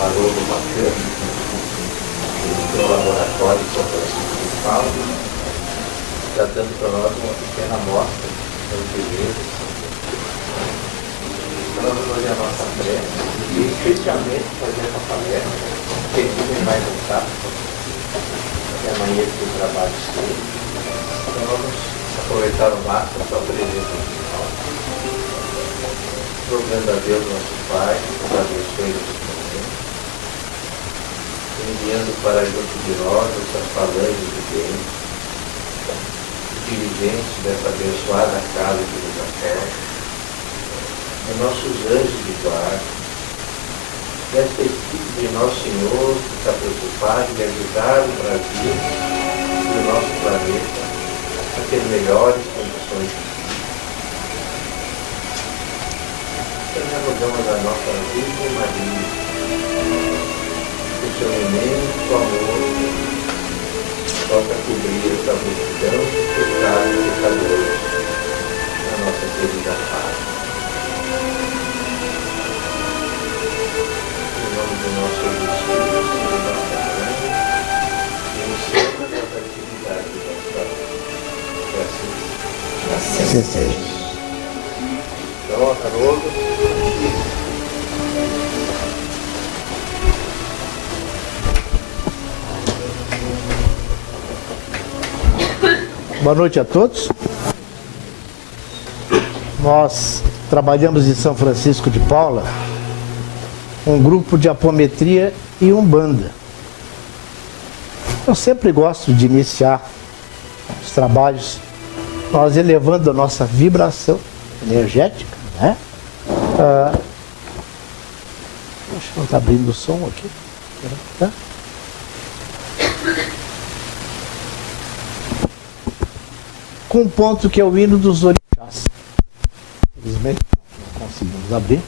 Haroldo Bacana, do laboratório de São Francisco de Paula, está dando para nós uma pequena amostra das belezas. Então nós vamos fazer a nossa prece e especialmente fazer essa palestra, que ele vai voltar, porque amanhã tem trabalho cedo. Então vamos aproveitar o máximo a sua presença aqui. Rogando a Deus nosso Pai, nos abençoe nesse momento, enviando para junto de nós essas falanges de bem, dirigentes dessa abençoada casa que nos acolhe, os nossos anjos de guarda, desta equipe de Nosso Senhor que está preocupado em ajudar o Brasil e o nosso planeta a ter melhores condições de vida. Então, rogamos a nossa Virgem Maria, que o seu imenso amor possa cobrir essa multidão de pecados e pecadores na nossa querida pátria. Em nome do nosso Espírito e de nossa mãe, e no centro das atividades da nossa vida. Que assim seja. Então, Haroldo. Boa noite a todos. Nós trabalhamos em São Francisco de Paula, um grupo de apometria e umbanda. Eu sempre gosto de iniciar os trabalhos nós elevando a nossa vibração energética, né? Acho que não está abrindo o som aqui. Tá? Com um ponto que é o hino dos orixás. Infelizmente não conseguimos abrir.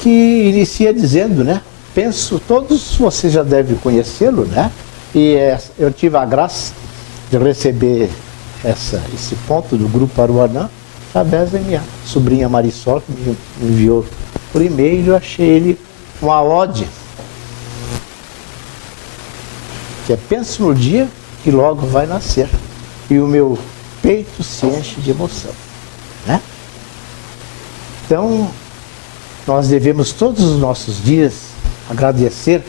Que inicia dizendo, né? Penso, todos vocês já devem conhecê-lo, né? E eu tive a graça de receber esse ponto do Grupo Aruanã através da minha sobrinha Marisol, que me enviou por e-mail. Eu achei ele uma ode, que é: penso no dia que logo vai nascer, e o meu peito se enche de emoção, né? Então, nós devemos todos os nossos dias agradecer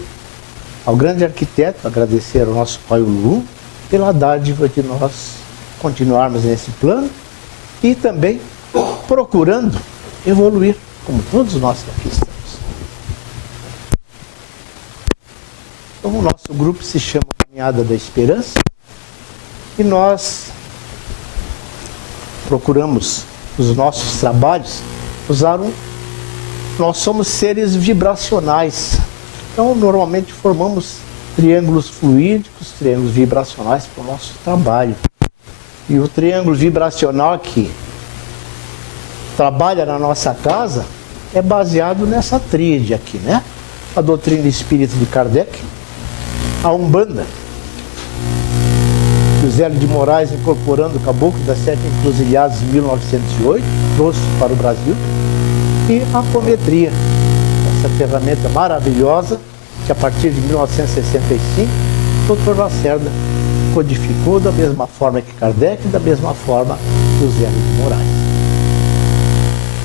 ao grande arquiteto, agradecer ao nosso Pai Ulu pela dádiva de nós continuarmos nesse plano e também procurando evoluir, como todos nós que aqui estamos. Então, o nosso grupo se chama Caminhada da Esperança e nós procuramos, nos nossos trabalhos, nós somos seres vibracionais. Então, normalmente formamos triângulos fluídicos, triângulos vibracionais para o nosso trabalho. E o triângulo vibracional que trabalha na nossa casa é baseado nessa tríade aqui, né? A doutrina espírita de Kardec, a Umbanda, José de Moraes, incorporando o Caboclo das Sete Encruzilhadas em 1908, trouxe para o Brasil, e a apometria, essa ferramenta maravilhosa que a partir de 1965 o Dr. Lacerda codificou da mesma forma que Kardec e da mesma forma José de Moraes.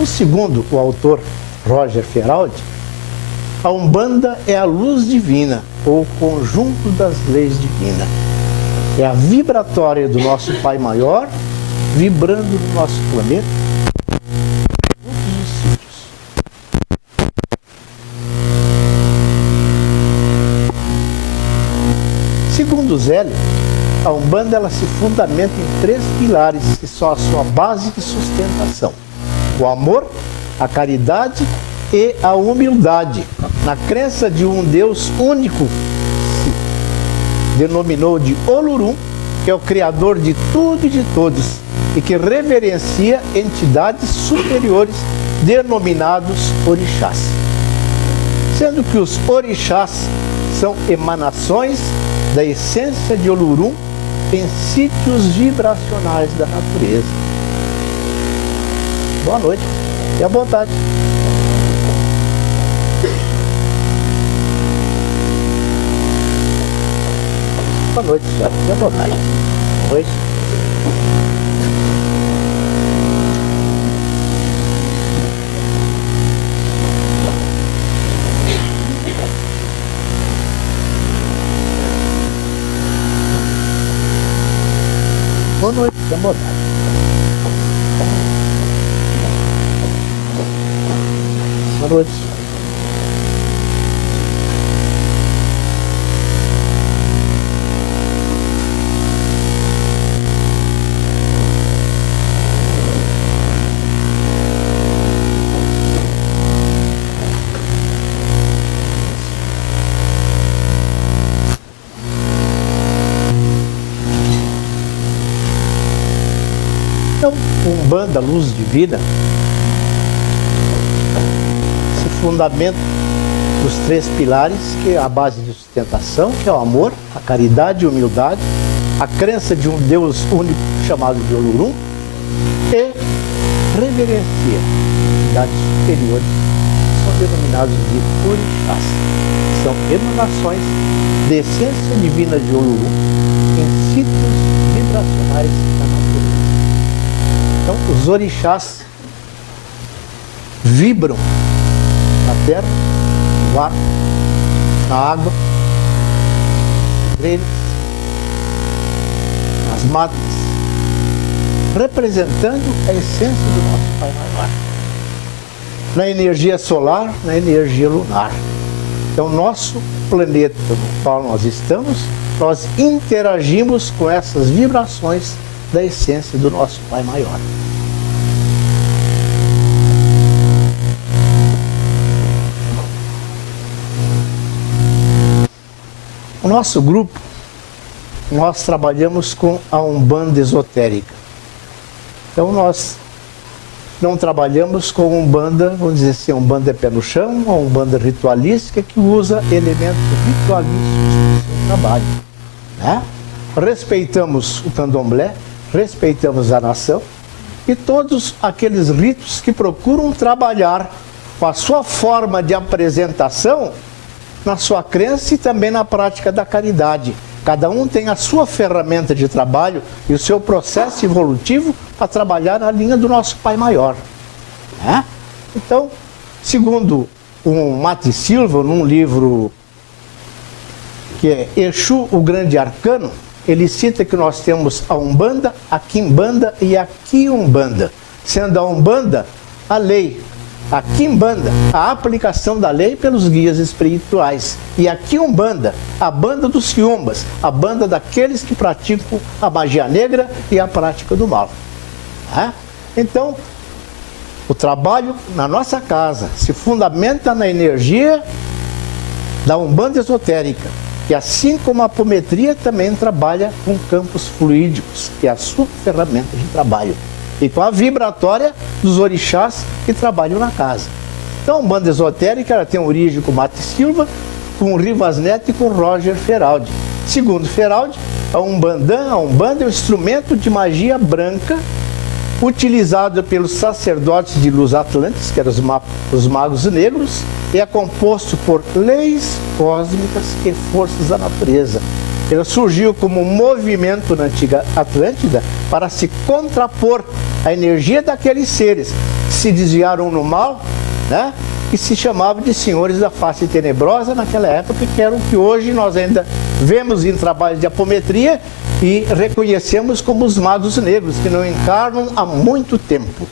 O segundo, o autor Roger Feraldi, a Umbanda é a luz divina, ou conjunto das leis divinas. É a vibratória do nosso Pai Maior, vibrando no nosso planeta, em todos os sítios. Segundo Zélio, a Umbanda ela se fundamenta em 3 pilares que são a sua base de sustentação: o amor, a caridade e a humildade, na crença de um Deus único, denominou de Olorum, que é o Criador de tudo e de todos, e que reverencia entidades superiores denominados orixás. Sendo que os orixás são emanações da essência de Olorum em sítios vibracionais da natureza. Boa noite e à vontade. Boa noite, senhora. Boa noite. Boa noite. Boa noite, boa noite. Boa noite. Então, Umbanda, Luz Divina, se fundamenta nos 3 pilares, que é a base de sustentação, que é o amor, a caridade e a humildade, a crença de um Deus único chamado de Olorum, e reverencia entidades superiores, que são denominados de orixás, que são emanações da essência divina de Olorum em ciclos vibracionais da natureza. Então, os orixás vibram na terra, no ar, na água, nas grelhas, nas matas, representando a essência do nosso Pai Maior. Na energia solar, na energia lunar. Então, nosso planeta no qual nós estamos, nós interagimos com essas vibrações da essência do nosso Pai Maior. O nosso grupo, nós trabalhamos com a Umbanda esotérica. Então nós não trabalhamos com Umbanda, vamos dizer assim, Umbanda é pé no chão, uma Umbanda ritualística que usa elementos ritualísticos no seu trabalho, né? Respeitamos o candomblé, respeitamos a nação e todos aqueles ritos que procuram trabalhar com a sua forma de apresentação na sua crença e também na prática da caridade. Cada um tem a sua ferramenta de trabalho e o seu processo evolutivo para trabalhar na linha do nosso Pai Maior, né? Então, segundo o Mate Silva, num livro que é Exu, o Grande Arcano, ele cita que nós temos a Umbanda, a Quimbanda e a Quiumbanda. Sendo a Umbanda a lei, a Quimbanda a aplicação da lei pelos guias espirituais, e a Quiumbanda a banda dos quiumbas, a banda daqueles que praticam a magia negra e a prática do mal. Então, o trabalho na nossa casa se fundamenta na energia da Umbanda esotérica, que assim como a apometria também trabalha com campos fluídicos, que é a sua ferramenta de trabalho, e com a vibratória dos orixás que trabalham na casa. Então a Umbanda esotérica ela tem origem com Mate Silva, com Rivas Neto e com Roger Feraldi. Segundo Feraldi, a Umbanda é um instrumento de magia branca utilizado pelos sacerdotes de luz atlantes, que eram os magos negros, e é composto por leis cósmicas e forças da natureza. Ele surgiu como um movimento na antiga Atlântida para se contrapor à energia daqueles seres que se desviaram no mal, né? E se chamavam de senhores da face tenebrosa naquela época, que eram que hoje nós ainda vemos em trabalhos de apometria e reconhecemos como os magos negros, que não encarnam há muito tempo.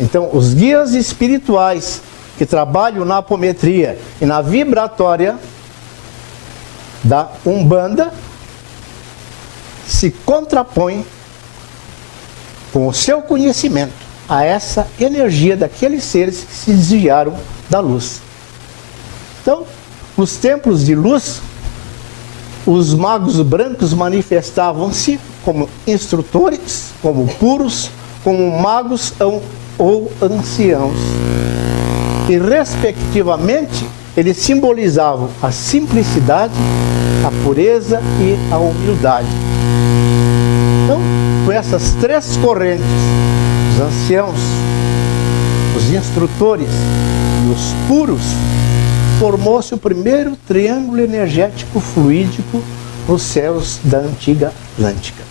Então, os guias espirituais que trabalham na apometria e na vibratória da Umbanda se contrapõem com o seu conhecimento a essa energia daqueles seres que se desviaram da luz. Então, nos templos de luz, os magos brancos manifestavam-se como instrutores, como puros, como magos ou anciãos. E, respectivamente, eles simbolizavam a simplicidade, a pureza e a humildade. Então, com essas 3 correntes, os anciãos, os instrutores e os puros, formou-se o primeiro triângulo energético fluídico nos céus da antiga Atlântica,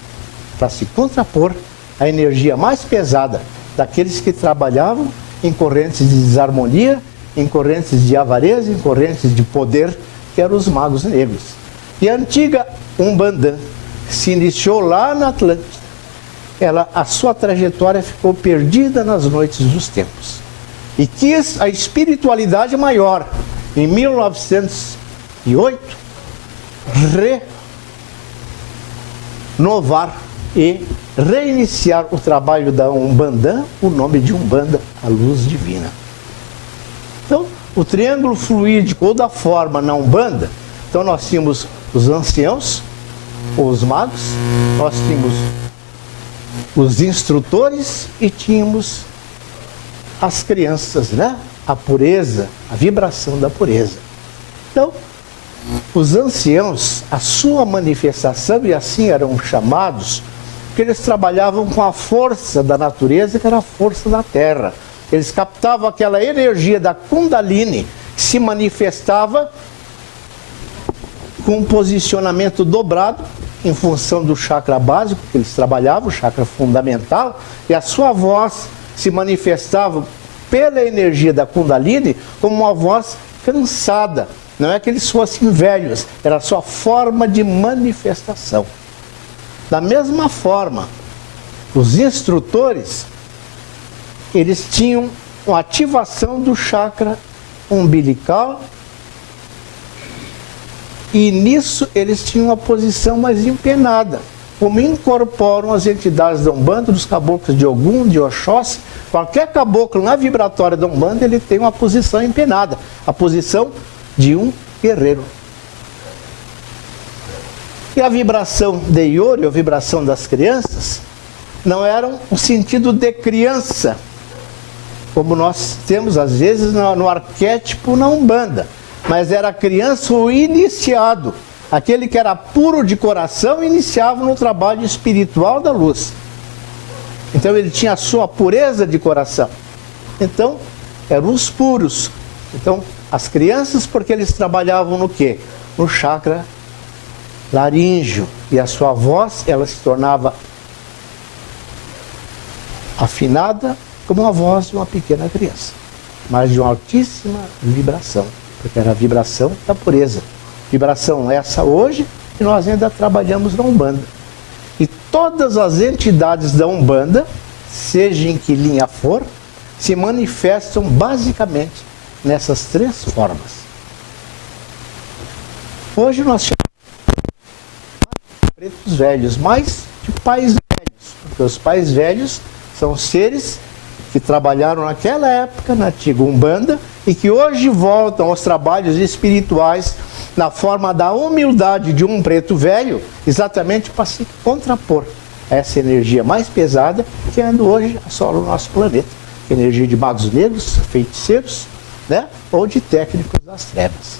para se contrapor à energia mais pesada daqueles que trabalhavam em correntes de desarmonia, em correntes de avareza, em correntes de poder, que eram os magos negros. E a antiga Umbanda, que se iniciou lá na Atlântida, a sua trajetória ficou perdida nas noites dos tempos. E quis a espiritualidade maior, em 1908, renovar e reiniciar o trabalho da Umbanda, o nome de Umbanda, a luz divina. Então, o triângulo fluídico ou da forma na Umbanda, então nós tínhamos os anciãos, ou os magos, nós tínhamos os instrutores e tínhamos as crianças, né? A pureza, a vibração da pureza. Então, os anciãos, a sua manifestação, e assim eram chamados, porque eles trabalhavam com a força da natureza, que era a força da terra. Eles captavam aquela energia da Kundalini, que se manifestava com um posicionamento dobrado, em função do chakra básico que eles trabalhavam, o chakra fundamental, e a sua voz se manifestava pela energia da Kundalini como uma voz cansada. Não é que eles fossem velhos, era a sua forma de manifestação. Da mesma forma, os instrutores, eles tinham uma ativação do chakra umbilical, e nisso eles tinham uma posição mais empenada, como incorporam as entidades da Umbanda, dos caboclos de Ogum, de Oxóssi. Qualquer caboclo na vibratória da Umbanda, ele tem uma posição empenada, a posição de um guerreiro. E a vibração de Iori, a vibração das crianças, não era um sentido de criança, como nós temos às vezes no arquétipo na Umbanda, mas era a criança o iniciado, aquele que era puro de coração, iniciava no trabalho espiritual da luz. Então ele tinha a sua pureza de coração. Então, eram os puros. Então, as crianças, porque eles trabalhavam no quê? No chakra laríngeo. E a sua voz, ela se tornava afinada como a voz de uma pequena criança, mas de uma altíssima vibração, porque era a vibração da pureza. Vibração essa hoje, que nós ainda trabalhamos na Umbanda. E todas as entidades da Umbanda, seja em que linha for, se manifestam basicamente nessas três formas. Hoje nós chamamos de pretos velhos, mas de pais velhos, porque os pais velhos são seres que trabalharam naquela época na antiga Umbanda e que hoje voltam aos trabalhos espirituais na forma da humildade de um preto velho, exatamente para se contrapor a essa energia mais pesada que anda hoje assola o nosso planeta, a energia de magos negros, feiticeiros, né? Ou de técnicos das trevas.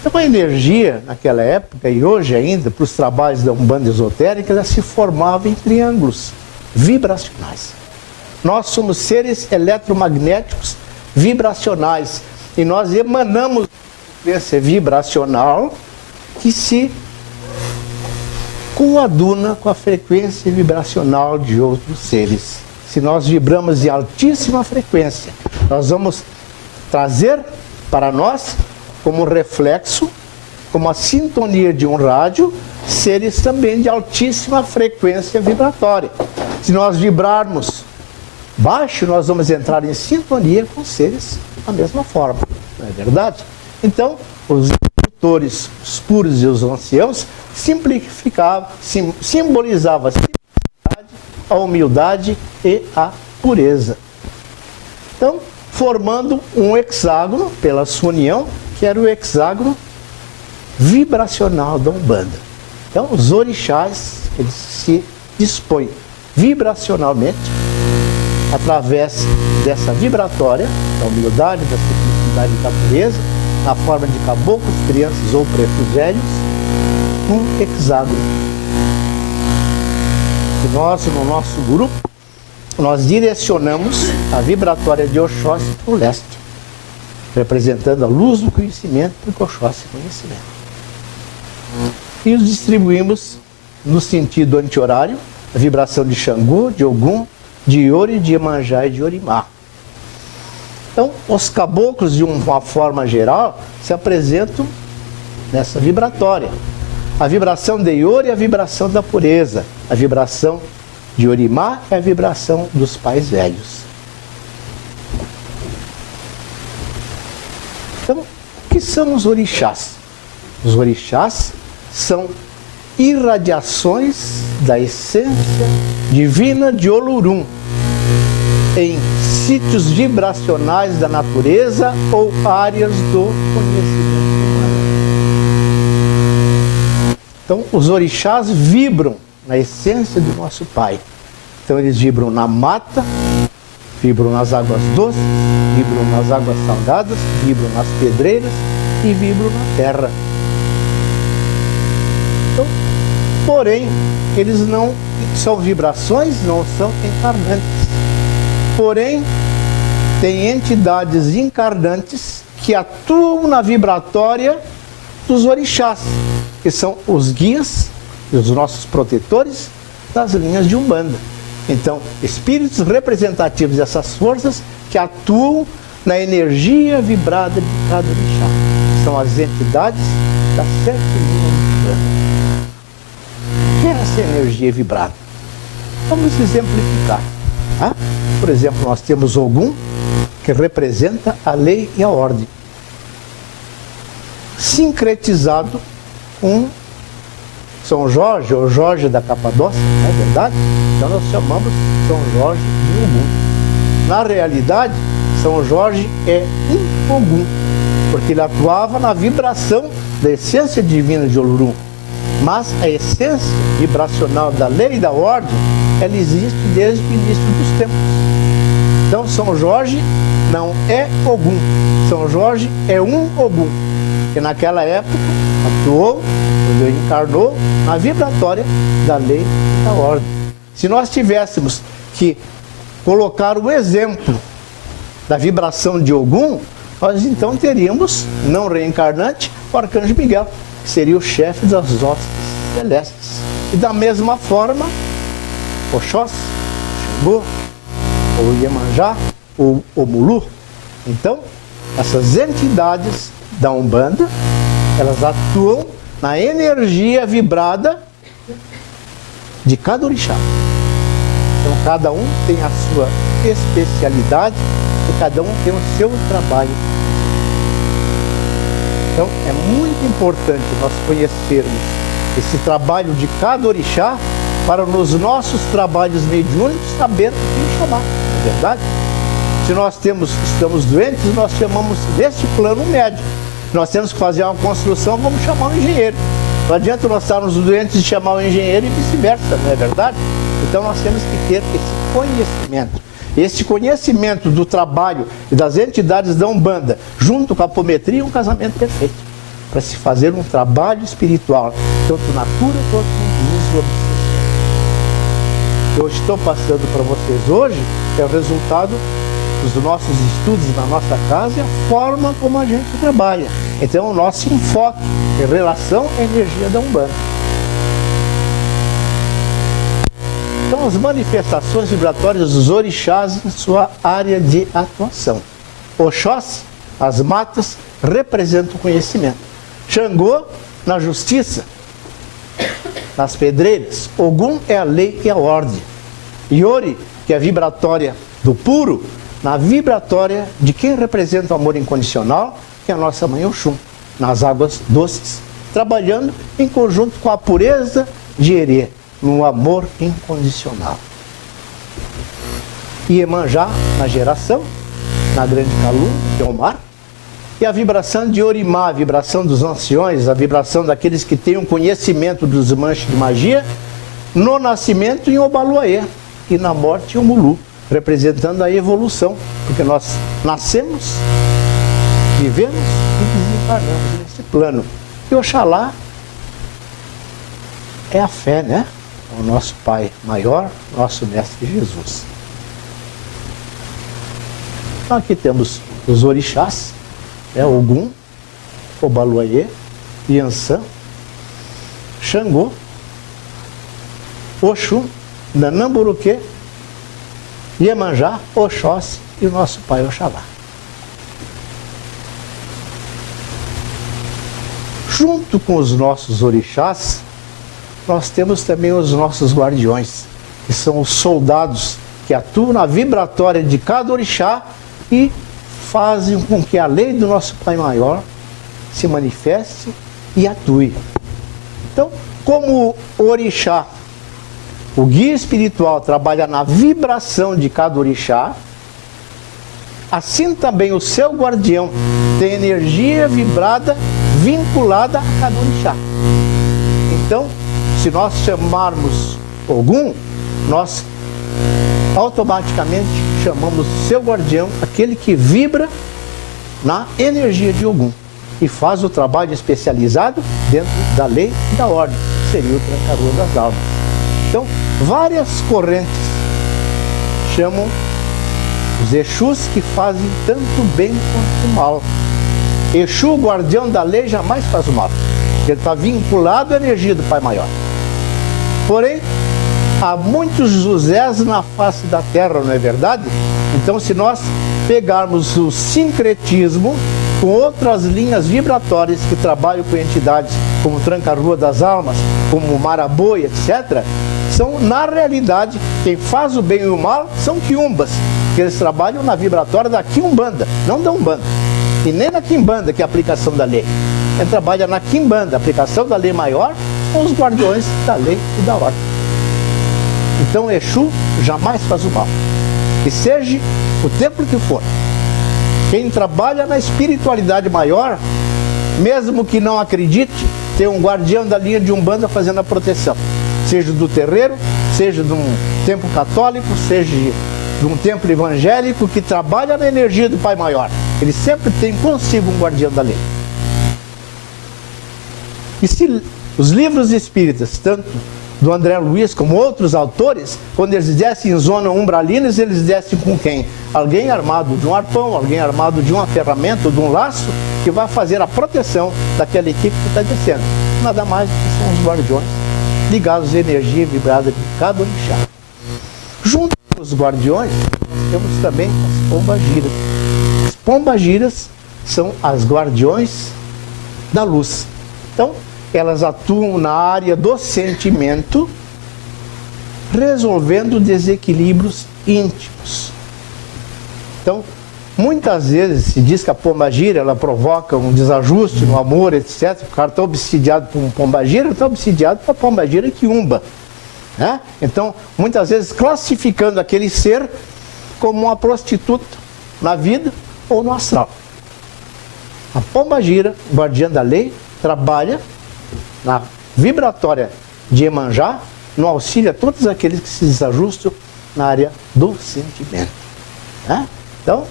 Então a energia naquela época e hoje ainda, para os trabalhos da Umbanda esotérica, ela se formava em triângulos vibracionais. Nós somos seres eletromagnéticos vibracionais e nós emanamos frequência vibracional que se coaduna com a frequência vibracional de outros seres. Se nós vibramos em altíssima frequência, nós vamos trazer para nós, como reflexo, como a sintonia de um rádio, seres também de altíssima frequência vibratória. Se nós vibrarmos baixo, nós vamos entrar em sintonia com seres da mesma forma, não é verdade? Então, os instrutores, os puros e os anciãos simplificavam, simbolizavam a simplicidade, a humildade e a pureza. Então, formando um hexágono pela sua união, que era o hexágono vibracional da Umbanda. Então, os orixás, eles se dispõem vibracionalmente, através dessa vibratória, da humildade, da simplicidade e da pureza, na forma de caboclos, crianças ou pretos velhos, um hexágono. E nós, no nosso grupo, nós direcionamos a vibratória de Oxóssi para o leste, representando a luz do conhecimento, porque Oxóssi é conhecimento. e os distribuímos no sentido anti-horário, a vibração de Xangô, de Ogum, de Iori, de Iemanjá e de Orimá. Então, os caboclos, de uma forma geral, se apresentam nessa vibratória. A vibração de Iori é a vibração da pureza. A vibração de Orimá é a vibração dos pais velhos. Então, o que são os orixás? Os orixás são irradiações da essência divina de Olorum em sítios vibracionais da natureza ou áreas do conhecimento humano. Então, os orixás vibram na essência do nosso Pai. Então, eles vibram na mata, vibram nas águas doces, vibram nas águas salgadas, vibram nas pedreiras e vibram na terra. Então, porém, eles não são vibrações, não são encarnantes. Porém, tem entidades encarnantes que atuam na vibratória dos orixás, que são os guias e os nossos protetores das linhas de Umbanda. Então, espíritos representativos dessas forças que atuam na energia vibrada de cada orixá. São as entidades das 7 linhas de Umbanda. O que é essa energia vibrada? Vamos exemplificar. Tá? Por exemplo, nós temos Ogum, que representa a lei e a ordem, sincretizado com São Jorge, ou Jorge da Capadócia, não é verdade? Então nós chamamos São Jorge de Ogum. Na realidade, São Jorge é um Ogum, porque ele atuava na vibração da essência divina de Olorum. Mas a essência vibracional da lei e da ordem, ela existe desde o início dos tempos. Então São Jorge não é Ogum. São Jorge é um Ogum, que naquela época atuou, quando ele encarnou, na vibratória da lei e da ordem. Se nós tivéssemos que colocar o exemplo da vibração de Ogum, nós então teríamos, não reencarnante, o Arcanjo Miguel, que seria o chefe das hostes celestes. E da mesma forma, Oxóssi, Xangô, ou Iemanjá, ou Omulu. Então, essas entidades da Umbanda, elas atuam na energia vibrada de cada orixá. Então, cada um tem a sua especialidade e cada um tem o seu trabalho. Então, é muito importante nós conhecermos esse trabalho de cada orixá para nos nossos trabalhos mediúnicos saber quem chamar, não é verdade? Se nós estamos doentes, nós chamamos deste plano médico. Nós temos que fazer uma construção, vamos chamar um engenheiro. Não adianta nós estarmos doentes e chamar o engenheiro e vice-versa, não é verdade? Então nós temos que ter esse conhecimento. Esse conhecimento do trabalho e das entidades da Umbanda, junto com a apometria, é um casamento perfeito. Para se fazer um trabalho espiritual, tanto na cura quanto no uso obsessivo. Eu estou passando para vocês hoje é o resultado dos nossos estudos na nossa casa e a forma como a gente trabalha. Então, o nosso enfoque em relação à energia da Umbanda. Então, as manifestações vibratórias dos orixás em sua área de atuação. Oxóssi, as matas, representam o conhecimento. Xangô, na justiça, nas pedreiras. Ogum é a lei e a ordem. Iori, que é a vibratória do puro, na vibratória de quem representa o amor incondicional, que é a nossa mãe Oxum, nas águas doces, trabalhando em conjunto com a pureza de Herê, no amor incondicional. Iemanjá, na geração, na grande calúnia, que é o mar, e a vibração de Orimá, a vibração dos anciões, a vibração daqueles que têm um conhecimento dos manches de magia, no nascimento em Obaluaê, e na morte em Omulu, representando a evolução, porque nós nascemos, vivemos e desencarnamos nesse plano. E Oxalá é a fé, né? O nosso Pai maior, nosso Mestre Jesus. Então aqui temos os orixás, Ogum, Obaluaê, Yansan, Xangô, Oxum, Nanamburuquê, Iemanjá, Oxóssi e o nosso pai Oxalá. Junto com os nossos orixás, nós temos também os nossos guardiões, que são os soldados que atuam na vibratória de cada orixá e fazem com que a lei do nosso Pai Maior se manifeste e atue. Então, como o orixá, o guia espiritual trabalha na vibração de cada orixá, assim também o seu guardião tem energia vibrada vinculada a cada orixá. Então, se nós chamarmos Ogum, nós automaticamente chamamos seu guardião, aquele que vibra na energia de Ogum e faz o trabalho especializado dentro da lei e da ordem, que seria o Tranca-Rua das Almas. Então, várias correntes chamam os Exus que fazem tanto bem quanto mal. Exu, o guardião da lei, jamais faz o mal. Ele está vinculado à energia do Pai Maior. Porém, há muitos Josés na face da terra, não é verdade? Então, se nós pegarmos o sincretismo com outras linhas vibratórias que trabalham com entidades como Tranca-Rua das Almas, como Maraboi, etc., são, na realidade, quem faz o bem e o mal são quiumbas, que eles trabalham na vibratória da quiumbanda, não da umbanda. E nem na quimbanda, que é a aplicação da lei. Quem trabalha na quimbanda, a aplicação da lei maior, são os guardiões da lei e da ordem. Então, Exu jamais faz o mal. E seja o templo que for, quem trabalha na espiritualidade maior, mesmo que não acredite, tem um guardião da linha de Umbanda fazendo a proteção. Seja do terreiro, seja de um templo católico, seja de um templo evangélico que trabalha na energia do Pai Maior. Ele sempre tem consigo um guardião da lei. E se os livros espíritas, tanto do André Luiz como outros autores, quando eles descem em zona umbralina, eles descem com quem? Alguém armado de um arpão, alguém armado de uma ferramenta, de um laço, que vai fazer a proteção daquela equipe que está descendo. Nada mais do que são os guardiões ligados à energia vibrada de cada orixá. Junto com os guardiões, nós temos também as pombagiras. As pombagiras são as guardiões da luz. Então, elas atuam na área do sentimento, resolvendo desequilíbrios íntimos. Então, muitas vezes se diz que a pombagira ela provoca um desajuste no amor, etc. O cara está obsidiado por um pombagira, está obsidiado por uma pombagira quiumba. Né? Então, muitas vezes classificando aquele ser como uma prostituta na vida ou no astral. A pombagira, guardiã da lei, trabalha na vibratória de Iemanjá, no auxílio a todos aqueles que se desajustam na área do sentimento. Né? Então,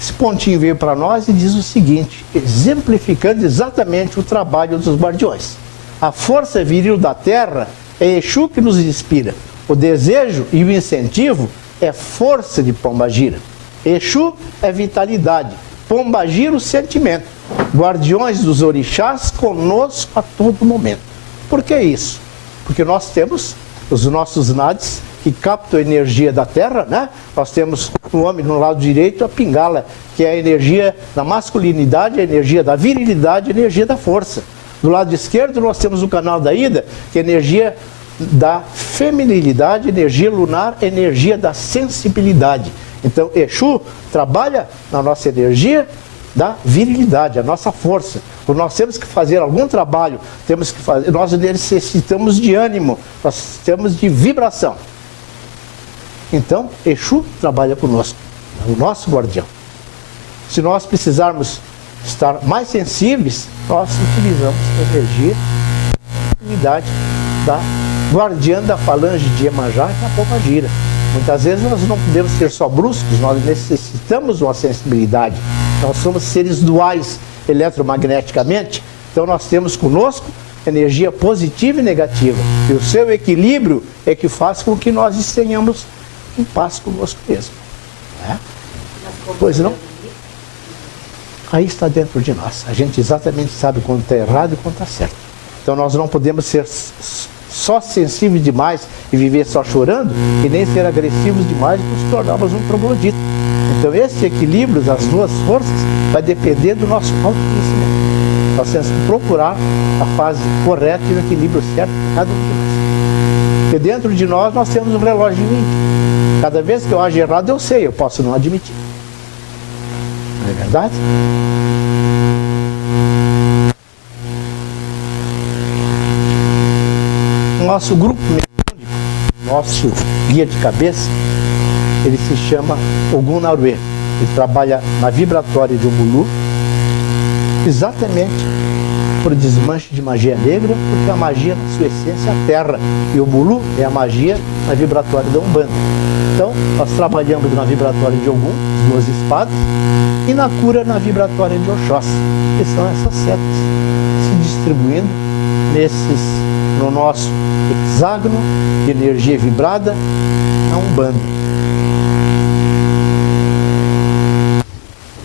esse pontinho veio para nós e diz o seguinte, exemplificando exatamente o trabalho dos guardiões. A força viril da terra é Exu que nos inspira. O desejo e o incentivo é força de pombagira. Exu é vitalidade. Pombagira o sentimento. Guardiões dos orixás conosco a todo momento. Por que isso? Porque nós temos os nossos nadis que captam a energia da terra, né? Nós temos no homem no lado direito a pingala, que é a energia da masculinidade, a energia da virilidade, a energia da força. Do lado esquerdo nós temos o canal da ida, que é a energia da feminilidade, energia lunar, energia da sensibilidade. Então, Exu trabalha na nossa energia da virilidade, a nossa força. Quando nós temos que fazer algum trabalho, temos que fazer, nós necessitamos de ânimo, nós temos de vibração. Então, Exu trabalha conosco, é o nosso guardião. Se nós precisarmos estar mais sensíveis, nós utilizamos a energia e a unidade da guardiã da falange de Iemanjá, que é a pombagira. Muitas vezes nós não podemos ser só bruscos, nós necessitamos uma sensibilidade. Nós somos seres duais eletromagneticamente, então nós temos conosco energia positiva e negativa. E o seu equilíbrio é que faz com que nós tenhamos em paz conosco mesmo. Né? Pois não? Aí está dentro de nós. A gente exatamente sabe quando está errado e quando está certo. Então nós não podemos ser só sensíveis demais e viver só chorando, e nem ser agressivos demais e nos tornarmos um troglodita. Então esse equilíbrio das duas forças vai depender do nosso autoconhecimento. Nós temos que procurar a fase correta e o equilíbrio certo de cada um de nós. Porque dentro de nós temos um relógio íntimo. Cada vez que eu ajo errado, eu sei, eu posso não admitir. Não é verdade? Nosso grupo mediúnico, nosso guia de cabeça, ele se chama Ogum Naruê. Ele trabalha na vibratória de Omulu, exatamente por desmanche de magia negra, porque a magia, na sua essência, é a terra. E o Omulu é a magia na vibratória da Umbanda. Então, nós trabalhamos na vibratória de Ogum, as duas espadas, e na cura na vibratória de Oxóssi, que são essas setas se distribuindo no nosso hexágono de energia vibrada na Umbanda.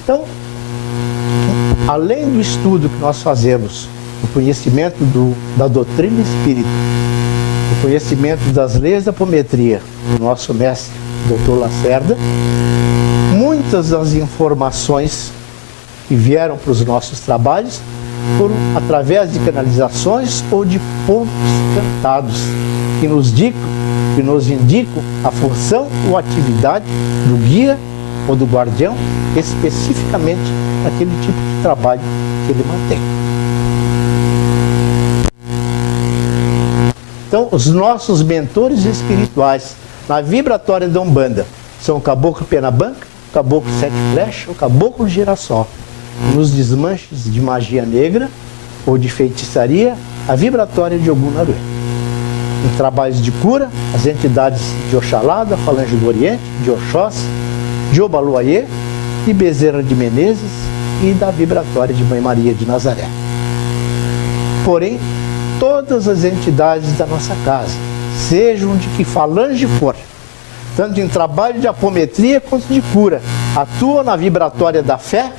Então, além do estudo que nós fazemos, o conhecimento da doutrina espírita, o conhecimento das leis da apometria do nosso mestre, Dr. Lacerda, muitas das informações que vieram para os nossos trabalhos foram através de canalizações ou de pontos cantados que nos indicam a função ou atividade do guia ou do guardião, especificamente naquele tipo de trabalho que ele mantém. Então, os nossos mentores espirituais na vibratória da Umbanda são o Caboclo Penabanca, o Caboclo Sete Flechas, o Caboclo Girassol. Nos desmanches de magia negra ou de feitiçaria, a vibratória de Ogum Naruê. Em trabalhos de cura, as entidades de Oxalá, da Falange do Oriente, de Oxóssi, de Obaluayê, de Bezerra de Menezes e da vibratória de Mãe Maria de Nazaré. Porém, todas as entidades da nossa casa, sejam de que falange for, tanto em trabalho de apometria quanto de cura, atuam na vibratória da fé,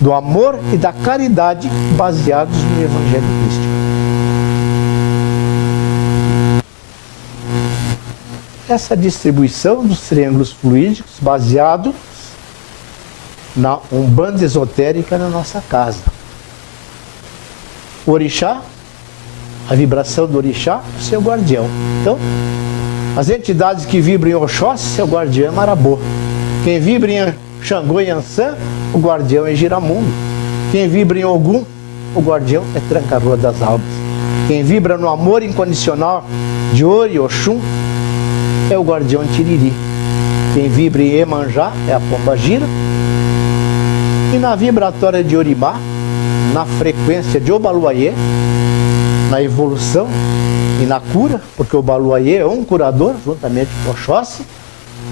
do amor e da caridade baseados no Evangelho Crístico. Essa distribuição dos triângulos fluídicos baseado na Umbanda esotérica na nossa casa. O orixá, a vibração do orixá, o seu guardião. Então, as entidades que vibram em Oxóssi, seu guardião é Marabô. Quem vibra em Xangô e Ansã, o guardião é Giramundo. Quem vibra em Ogum, o guardião é Tranca-Rua das Almas. Quem vibra no amor incondicional de Ori e Oxum é o guardião Tiriri. Quem vibra em Emanjá é a Pombagira. E na vibratória de Oribá, na frequência de Obaluayê, na evolução e na cura, porque o Obaluayê é um curador, juntamente com o Oxóssi,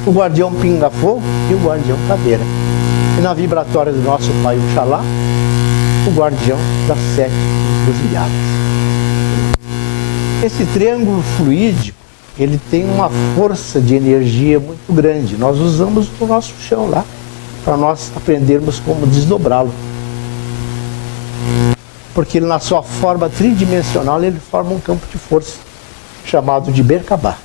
o guardião Pinga-Fogo e o guardião Caveira. E na vibratória do nosso Pai Oxalá, o guardião das 7 encruzilhadas. Esse triângulo fluídico, ele tem uma força de energia muito grande. Nós usamos o nosso chão lá, para nós aprendermos como desdobrá-lo. Porque ele, na sua forma tridimensional, ele forma um campo de força, chamado de Merkabah.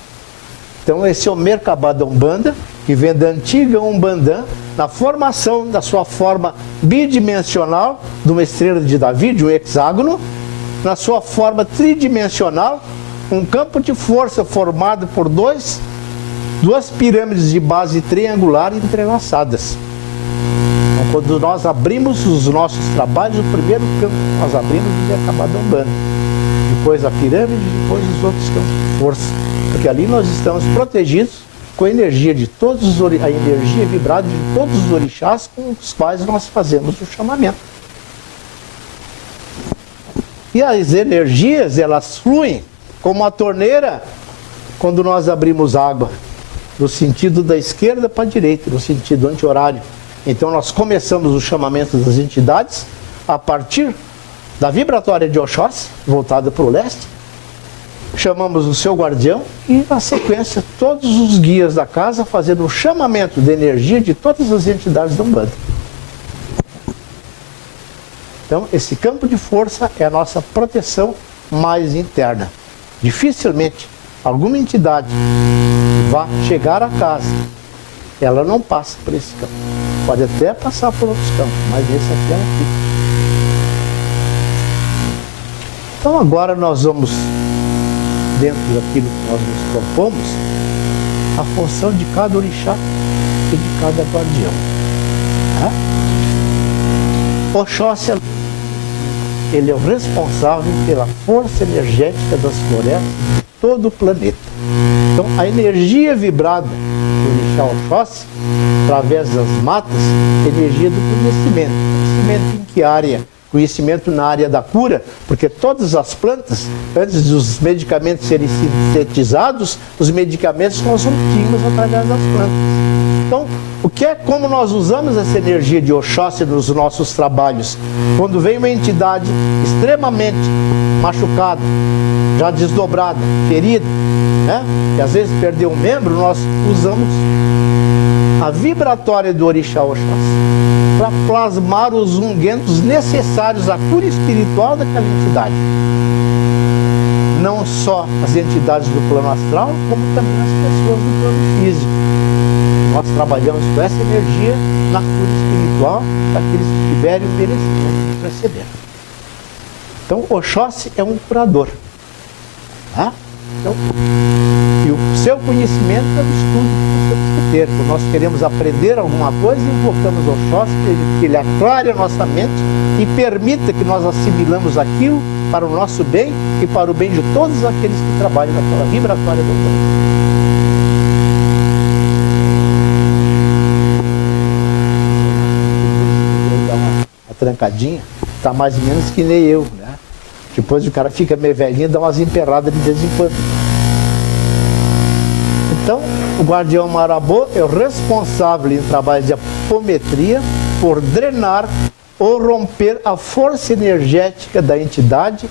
Então esse é o Merkabah da Umbanda, que vem da antiga Umbandã, na formação da sua forma bidimensional, de uma estrela de Davi, de um hexágono, na sua forma tridimensional, um campo de força formado por duas pirâmides de base triangular entrelaçadas. Então, quando nós abrimos os nossos trabalhos, o primeiro campo que nós abrimos é o Merkabah da Umbanda. Depois a pirâmide, depois os outros campos de força. Porque ali nós estamos protegidos com a energia de a energia vibrada de todos os orixás com os quais nós fazemos o chamamento. E as energias, elas fluem como uma torneira quando nós abrimos água, no sentido da esquerda para a direita, no sentido anti-horário. Então nós começamos o chamamento das entidades a partir da vibratória de Oxóssi, voltada para o leste, chamamos o seu guardião e, na sequência, todos os guias da casa fazendo o chamamento de energia de todas as entidades da Umbanda. Então, esse campo de força é a nossa proteção mais interna. Dificilmente alguma entidade vai chegar a casa, ela não passa por esse campo. Pode até passar por outros campos, mas esse aqui ela fica. Então agora nós vamos, dentro daquilo que nós nos propomos, a função de cada orixá e de cada guardião. Oxóssi, ele é o responsável pela força energética das florestas de todo o planeta. Então a energia vibrada do orixá Oxóssi, através das matas, é energia do conhecimento. Conhecimento em que área? Conhecimento na área da cura, porque todas as plantas, antes dos medicamentos serem sintetizados, os medicamentos nós obtínhamos através das plantas. Então, como nós usamos essa energia de Oxóssi nos nossos trabalhos? Quando vem uma entidade extremamente machucada, já desdobrada, ferida, que às vezes perdeu um membro, nós usamos a vibratória do orixá Oxóssi para plasmar os unguentos necessários à cura espiritual daquela entidade. Não só as entidades do plano astral, como também as pessoas do plano físico. Nós trabalhamos com essa energia na cura espiritual daqueles que tiverem o merecimento de receber. Então, Oxóssi é um curador. Então, e o seu conhecimento é do estudo que nós temos que ter. Quando nós queremos aprender alguma coisa, invocamos Oxóssi, que ele aclare a nossa mente e permita que nós assimilamos aquilo para o nosso bem e para o bem de todos aqueles que trabalham naquela vibratória do plano. Trancadinha, tá mais ou menos que nem eu, né? Depois o cara fica meio velhinho, dá umas emperradas de vez em quando. Então, o guardião Marabô é o responsável em trabalho de apometria por drenar ou romper a força energética da entidade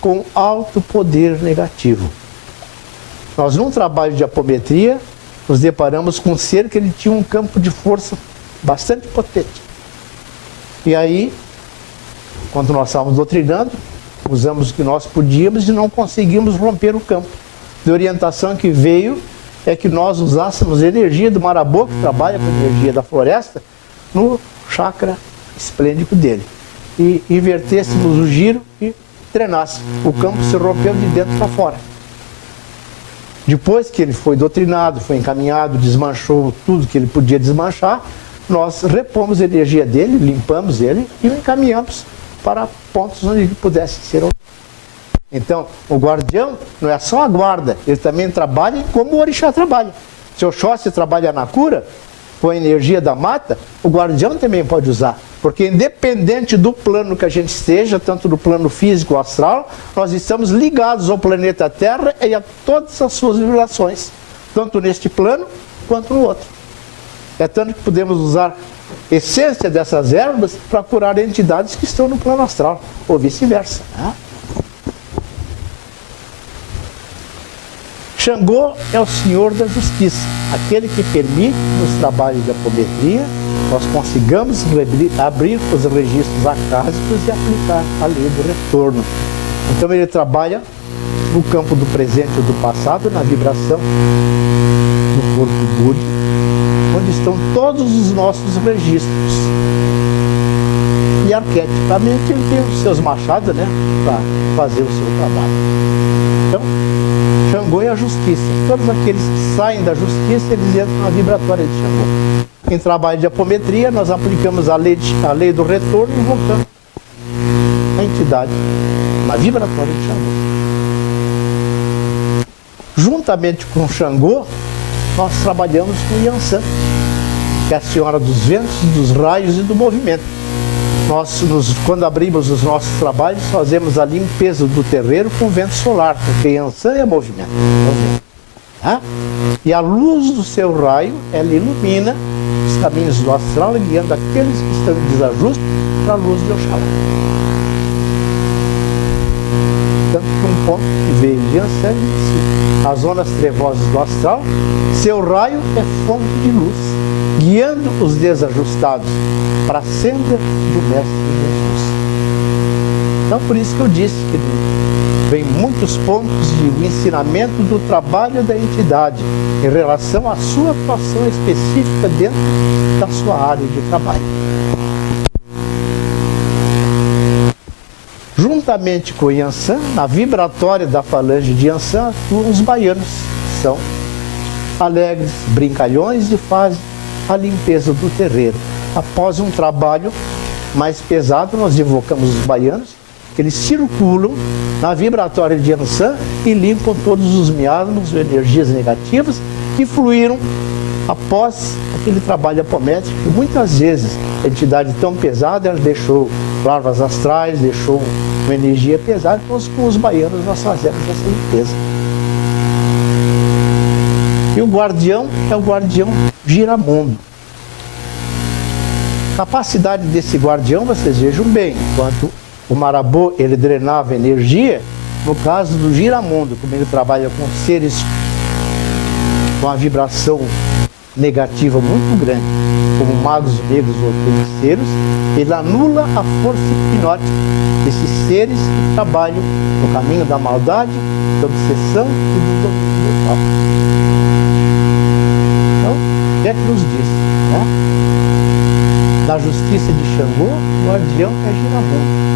com alto poder negativo. Nós, num trabalho de apometria, nos deparamos com um ser que ele tinha um campo de força bastante potente. E aí, quando nós estávamos doutrinando, usamos o que nós podíamos e não conseguimos romper o campo. A orientação que veio é que nós usássemos a energia do Marabô, que trabalha com a energia da floresta, no chakra esplêndico dele. E invertêssemos o giro e treinasse. O campo se rompeu de dentro para fora. Depois que ele foi doutrinado, foi encaminhado, desmanchou tudo que ele podia desmanchar, nós repomos a energia dele, limpamos ele e o encaminhamos para pontos onde ele pudesse ser. Então, o guardião não é só a guarda, ele também trabalha como o orixá trabalha. Se o Oxóssi trabalha na cura, com a energia da mata, o guardião também pode usar. Porque independente do plano que a gente esteja, tanto do plano físico ou astral, nós estamos ligados ao planeta Terra e a todas as suas vibrações, tanto neste plano quanto no outro. É tanto que podemos usar a essência dessas ervas para curar entidades que estão no plano astral, ou vice-versa. Xangô é o Senhor da Justiça, aquele que permite, nos trabalhos de apometria, nós consigamos abrir os registros acásicos e aplicar a lei do retorno. Então ele trabalha no campo do presente ou do passado, na vibração do corpo búdico, onde estão todos os nossos registros. E arquetipamente ele tem os seus machados, né, para fazer o seu trabalho. Então, Xangô é a justiça. Todos aqueles que saem da justiça, eles entram na vibratória de Xangô. Em trabalho de apometria, nós aplicamos a lei do retorno e invocamos a entidade na vibratória de Xangô. Juntamente com Xangô, nós trabalhamos com Yansan, que é a senhora dos ventos, dos raios e do movimento. Nós, quando abrimos os nossos trabalhos, fazemos a limpeza do terreiro com vento solar, porque Yansan é movimento. E a luz do seu raio, ela ilumina os caminhos do astral, guiando aqueles que estão em desajuste para a luz de Oxalá. Tanto que um ponto que veio de Yansan, as zonas trevosas do astral, seu raio é fonte de luz, guiando os desajustados para a senda do Mestre Jesus. Então, por isso que eu disse que vem muitos pontos de ensinamento do trabalho da entidade em relação à sua atuação específica dentro da sua área de trabalho. Juntamente com o Yansan, na vibratória da falange de Yansan atuam os baianos, que são alegres, brincalhões e fazem a limpeza do terreiro. Após um trabalho mais pesado, nós invocamos os baianos, eles circulam na vibratória de Yansan e limpam todos os miasmas, energias negativas que fluíram após aquele trabalho apométrico, que muitas vezes a entidade tão pesada, ela deixou larvas astrais, deixou uma energia pesada, então com os baianos nós fazemos essa limpeza. E o guardião é o guardião giramundo. A capacidade desse guardião, vocês vejam bem, enquanto o marabô ele drenava energia, no caso do giramundo, como ele trabalha com seres com a vibração negativa muito grande, como magos negros ou feiticeiros, ele anula a força hipnótica desses seres que trabalham no caminho da maldade, da obsessão e do domínio mental. Então, o que é que nos diz? Né? Na justiça de Xangô, o guardião é giramundo.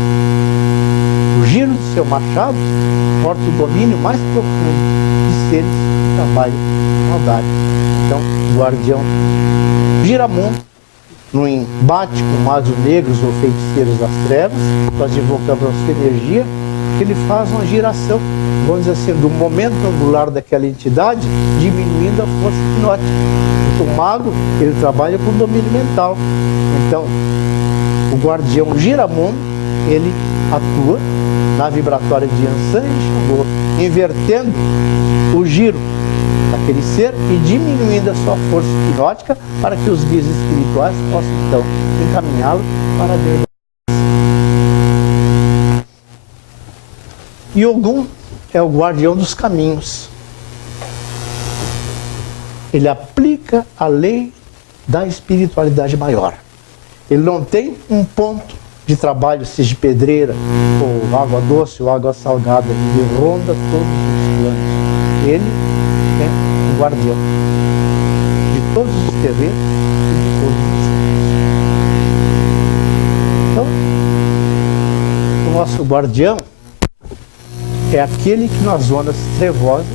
O giro do seu machado porta o domínio mais profundo de seres que trabalham com maldade. Então, o guardião giramundo, no embate com magos negros ou feiticeiros das trevas, nós invocamos a sua energia, que ele faz uma giração, vamos dizer assim, do momento angular daquela entidade, diminuindo a força hipnótica. O mago, ele trabalha com domínio mental. Então, o guardião giramundo, ele atua na vibratória de Yansan e Xangô, invertendo o giro daquele ser e diminuindo a sua força hipnótica para que os guias espirituais possam, então, encaminhá-lo para a verdade. E Ogum é o guardião dos caminhos. Ele aplica a lei da espiritualidade maior. Ele não tem um ponto de trabalho, seja de pedreira, ou água doce, ou água salgada. Ele ronda todos os planos. Ele é o guardião de todos os terrenos e de todos os seres. Então, o nosso guardião é aquele que nas zonas trevosas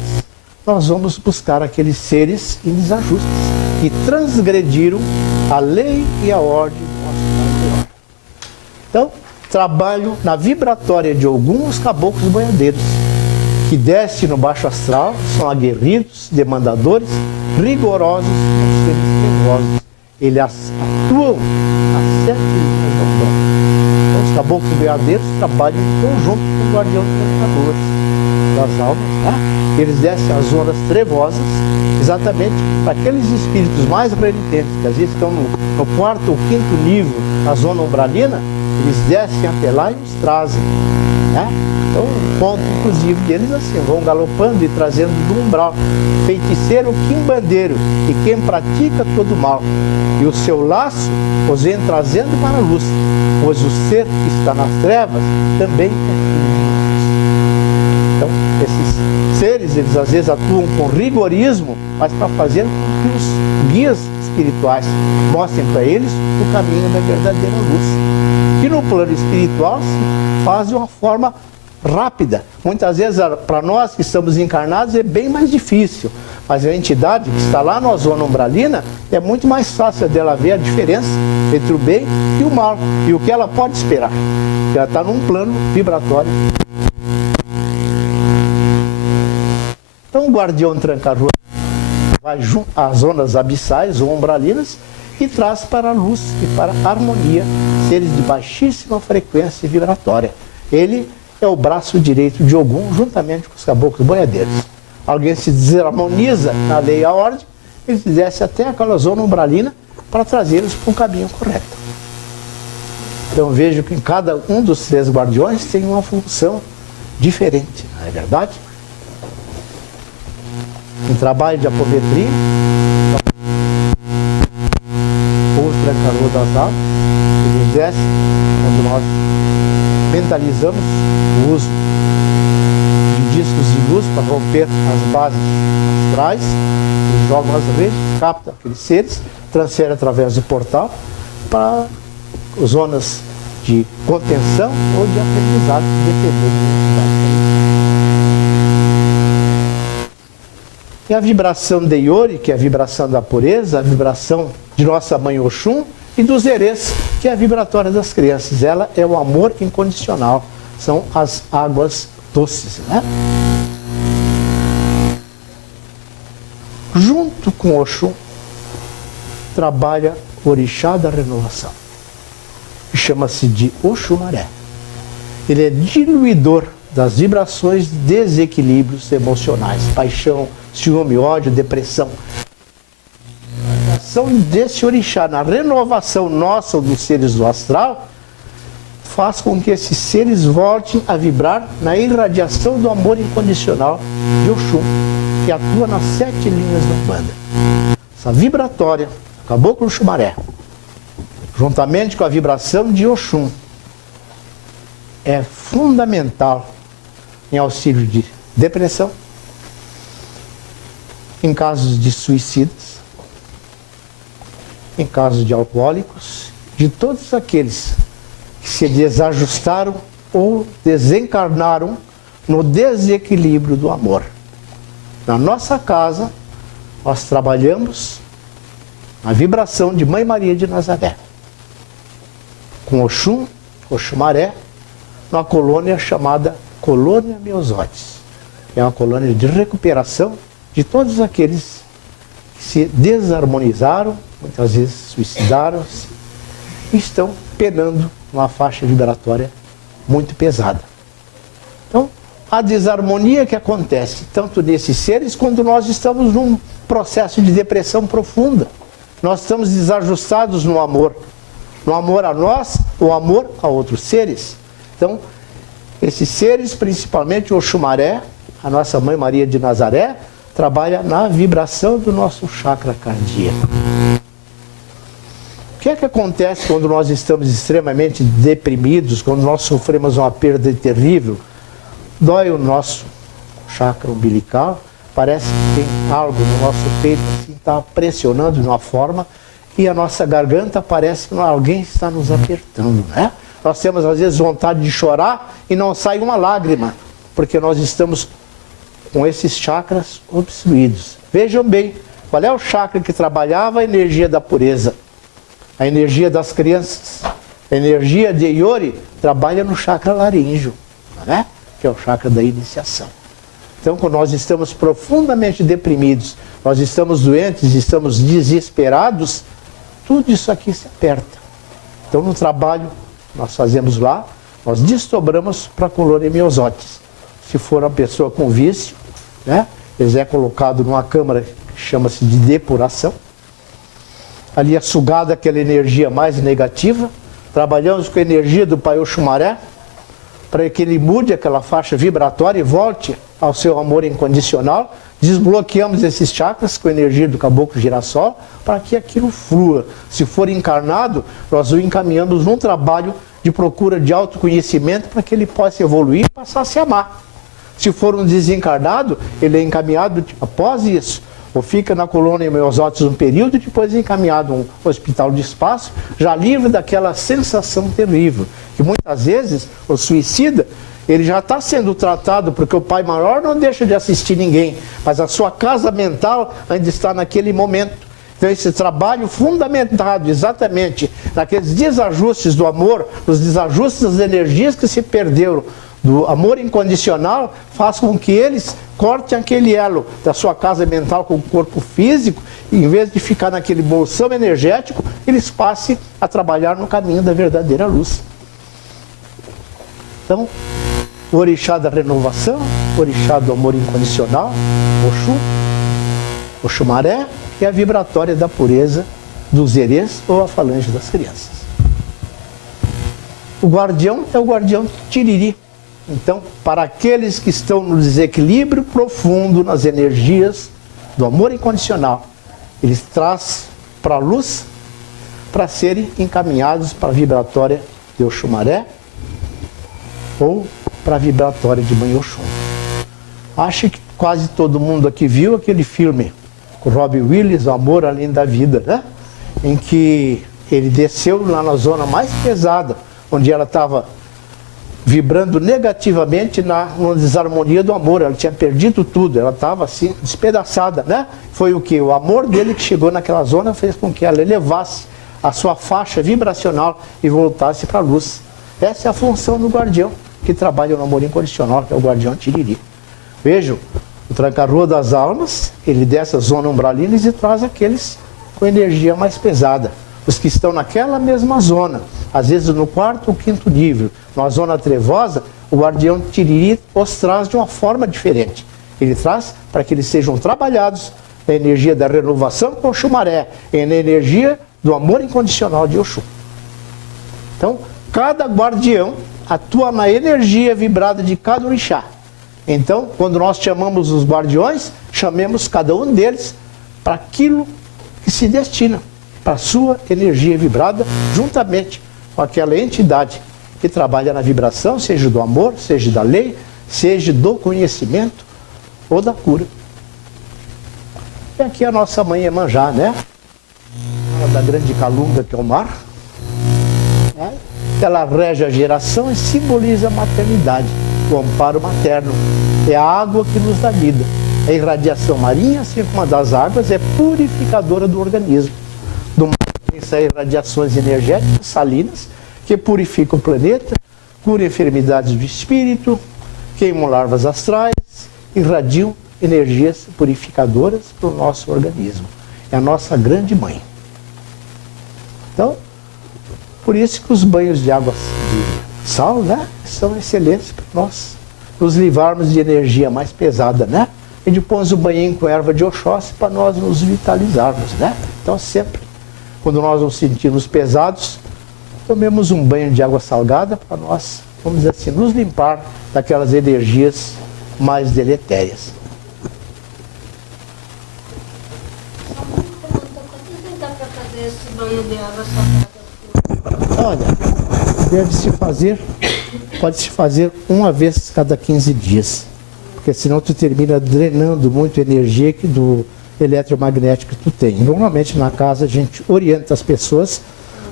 nós vamos buscar aqueles seres em desajustes que transgrediram a lei e a ordem do nosso maior. Então, trabalho na vibratória de alguns caboclos boiadeiros, que descem no baixo astral, são aguerridos, demandadores, rigorosos, seres trevosos. Eles atuam a 7 linhas da Umbanda. Então, os caboclos boiadeiros trabalham em conjunto com o guardião dos das almas, tá? Eles descem as zonas trevosas, exatamente para aqueles espíritos mais renitentes, que às vezes estão no quarto ou quinto nível da zona umbralina, eles descem até lá e nos trazem, né? Então, o ponto, inclusive, deles assim, vão galopando e trazendo do umbral. Feiticeiro quimbandeiro, e quem pratica todo mal. E o seu laço os vem trazendo para a luz, pois o ser que está nas trevas também é filho de Deus. Então, esses seres, eles às vezes atuam com rigorismo, mas para fazer com que os guias espirituais mostrem para eles o caminho da verdadeira luz. Que no plano espiritual se faz de uma forma rápida. Muitas vezes, para nós que estamos encarnados, é bem mais difícil. Mas a entidade que está lá na zona umbralina, é muito mais fácil dela ver a diferença entre o bem e o mal. E o que ela pode esperar. Porque ela está num plano vibratório. Então o guardião tranca-rua vai às zonas abissais ou umbralinas e traz para a luz e para a harmonia seres de baixíssima frequência vibratória. Ele é o braço direito de Ogum, juntamente com os caboclos boiadeiros. Alguém se desarmoniza na lei e a ordem, ele desce até aquela zona umbralina para trazê-los para um caminho correto. Então vejo que em cada um dos 3 guardiões tem uma função diferente, não é verdade? Em trabalho de apometria, ou os tranca-rua das almas, eles descem quando nós mentalizamos o uso discos de luz para romper as bases astrais, eles jogam as redes, captam aqueles seres, transferem através do portal para zonas de contenção ou de aprendizado, dependendo da necessidade. E a vibração de Iori, que é a vibração da pureza, a vibração de nossa mãe Oxum, e dos Erês, que é a vibratória das crianças. Ela é o amor incondicional, são as águas doces, né? Junto com Oxum, trabalha o orixá da renovação. Chama-se de Oxumaré. Ele é diluidor das vibrações de desequilíbrios emocionais, paixão, ciúme, ódio, depressão. A ação desse orixá na renovação nossa dos seres do astral faz com que esses seres voltem a vibrar na irradiação do amor incondicional de Oxum, que atua nas 7 linhas da Umbanda. Essa vibratória, Caboclo Xumaré, juntamente com a vibração de Oxum, é fundamental em auxílio de depressão, em casos de suicidas, em casos de alcoólicos, de todos aqueles que se desajustaram ou desencarnaram no desequilíbrio do amor. Na nossa casa, nós trabalhamos a vibração de Mãe Maria de Nazaré, com Oxum, Oxumaré, numa colônia chamada Colônia Meusotes. É uma colônia de recuperação de todos aqueles que se desarmonizaram, muitas vezes suicidaram-se, e estão penando uma faixa vibratória muito pesada. Então, a desarmonia que acontece tanto nesses seres quando nós estamos num processo de depressão profunda. Nós estamos desajustados no amor a nós, o amor a outros seres. Então, esses seres, principalmente o Oxumaré, a nossa Mãe Maria de Nazaré, trabalha na vibração do nosso chakra cardíaco. O que é que acontece quando nós estamos extremamente deprimidos, quando nós sofremos uma perda terrível? Dói o nosso chakra umbilical, parece que tem algo no nosso peito assim, está pressionando de uma forma, e a nossa garganta parece que alguém está nos apertando, né? Nós temos às vezes vontade de chorar e não sai uma lágrima, porque nós estamos com esses chakras obstruídos. Vejam bem, qual é o chakra que trabalhava a energia da pureza? A energia das crianças. A energia de Iori trabalha no chakra laríngeo, né? Que é o chakra da iniciação. Então, quando nós estamos profundamente deprimidos, nós estamos doentes, estamos desesperados, tudo isso aqui se aperta. Então, no trabalho nós fazemos lá, nós desdobramos para a colônia Meusotes. Se for uma pessoa com vício, né, eles é colocado numa câmara que chama-se de depuração. Ali é sugada aquela energia mais negativa. Trabalhamos com a energia do Pai Oxumaré, para que ele mude aquela faixa vibratória e volte ao seu amor incondicional. Desbloqueamos esses chakras com a energia do caboclo girassol para que aquilo flua. Se for encarnado, nós o encaminhamos num trabalho de procura de autoconhecimento para que ele possa evoluir e passar a se amar. Se for um desencarnado, ele é encaminhado após isso, ou fica na colônia Meusotes um período, depois é encaminhado a um hospital de espaço, já livre daquela sensação terrível, que muitas vezes o suicida, ele já está sendo tratado, porque o pai maior não deixa de assistir ninguém, mas a sua casa mental ainda está naquele momento. Então esse trabalho fundamentado exatamente naqueles desajustes do amor, os desajustes das energias que se perderam do amor incondicional, faz com que eles cortem aquele elo da sua casa mental com o corpo físico, e em vez de ficar naquele bolsão energético, eles passem a trabalhar no caminho da verdadeira luz. Então, o orixá da renovação, o orixá do amor incondicional, Oxum, Oxumaré, e a vibratória da pureza dos Erês ou a falange das crianças. O guardião é o guardião Tiriri. Então, para aqueles que estão no desequilíbrio profundo nas energias do amor incondicional, eles trazem para a luz para serem encaminhados para a vibratória de Oxumaré ou para a vibratória de Mãe Oxum. Acho que quase todo mundo aqui viu aquele filme com o Robin Williams, O Amor Além da Vida, né? Em que ele desceu lá na zona mais pesada, onde ela estava vibrando negativamente na desarmonia do amor. Ela tinha perdido tudo, ela estava assim, despedaçada, né? Foi o que? O amor dele que chegou naquela zona fez com que ela elevasse a sua faixa vibracional e voltasse para a luz. Essa é a função do guardião, que trabalha no amor incondicional, que é o guardião Tiriri. Vejam, o tranca-rua das almas, ele desce a zona umbralina e traz aqueles com energia mais pesada. Os que estão naquela mesma zona, às vezes no quarto ou quinto nível, na zona trevosa, o guardião Tiriri os traz de uma forma diferente. Ele traz para que eles sejam trabalhados na energia da renovação com o Xumaré, e na energia do amor incondicional de Oxum. Então, cada guardião atua na energia vibrada de cada orixá. Então, quando nós chamamos os guardiões, chamemos cada um deles para aquilo que se destina, para a sua energia vibrada, juntamente com aquela entidade que trabalha na vibração, seja do amor, seja da lei, seja do conhecimento ou da cura. E aqui a nossa mãe Iemanjá, né? Da grande calunga que é o mar. Né? Ela rege a geração e simboliza a maternidade, o amparo materno. É a água que nos dá vida. A irradiação marinha, assim como a das águas, é purificadora do organismo. Do mar saem radiações energéticas salinas que purificam o planeta, curam enfermidades do espírito, queimam larvas astrais, irradiam energias purificadoras para o nosso organismo. É a nossa grande mãe. Então, por isso que os banhos de água de sal, né, são excelentes para nós nos livrarmos de energia mais pesada, né? E depois o banho com erva de Oxóssi para nós nos vitalizarmos, né? Então sempre, quando nós nos sentimos pesados, tomemos um banho de água salgada para nós, vamos dizer assim, nos limpar daquelas energias mais deletérias. Quanto dá para fazer esse banho de água salgada? Olha, deve-se fazer, pode-se fazer uma vez cada 15 dias. Porque senão tu termina drenando muito energia do eletromagnético que tu tem. Normalmente na casa a gente orienta as pessoas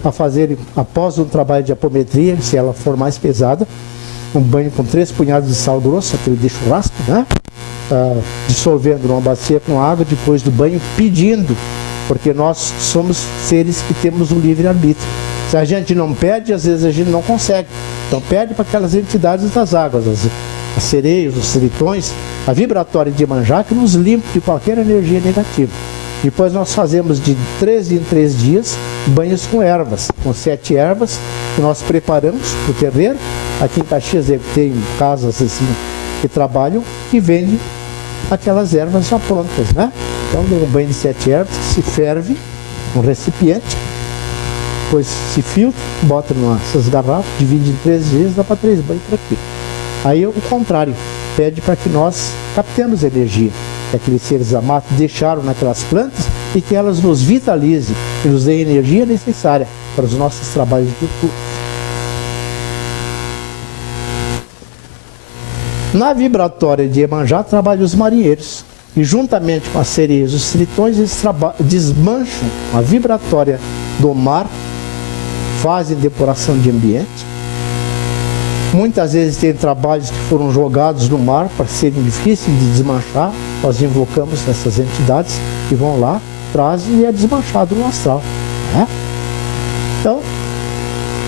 a fazerem, após um trabalho de apometria, se ela for mais pesada, um banho com 3 punhadas de sal grosso, aquele de churrasco, né? Dissolvendo numa bacia com água, depois do banho, pedindo, porque nós somos seres que temos um livre-arbítrio. Se a gente não pede, às vezes a gente não consegue. Então pede para aquelas entidades das águas, as sereias, os tritões, a vibratória de Iemanjá, que nos limpa de qualquer energia negativa. Depois nós fazemos de 3 em 3 dias banhos com ervas, com 7 ervas, que nós preparamos para o terreiro. Aqui em Caxias tem casas assim que trabalham e vendem aquelas ervas já prontas, né? Então um banho de 7 ervas que se ferve num recipiente, depois se filtra, bota nessas garrafas, divide em 3 dias, dá para 3 banhos por aqui. Aí o contrário, pede para que nós captemos energia que aqueles seres amados deixaram naquelas plantas e que elas nos vitalizem e nos deem energia necessária para os nossos trabalhos de culto. Na vibratória de Iemanjá trabalham os marinheiros e juntamente com as sereias e os tritões eles desmancham a vibratória do mar, fazem depuração de ambiente. Muitas vezes tem trabalhos que foram jogados no mar para serem difíceis de desmanchar. Nós invocamos essas entidades que vão lá, trazem e é desmanchado no astral, né? Então,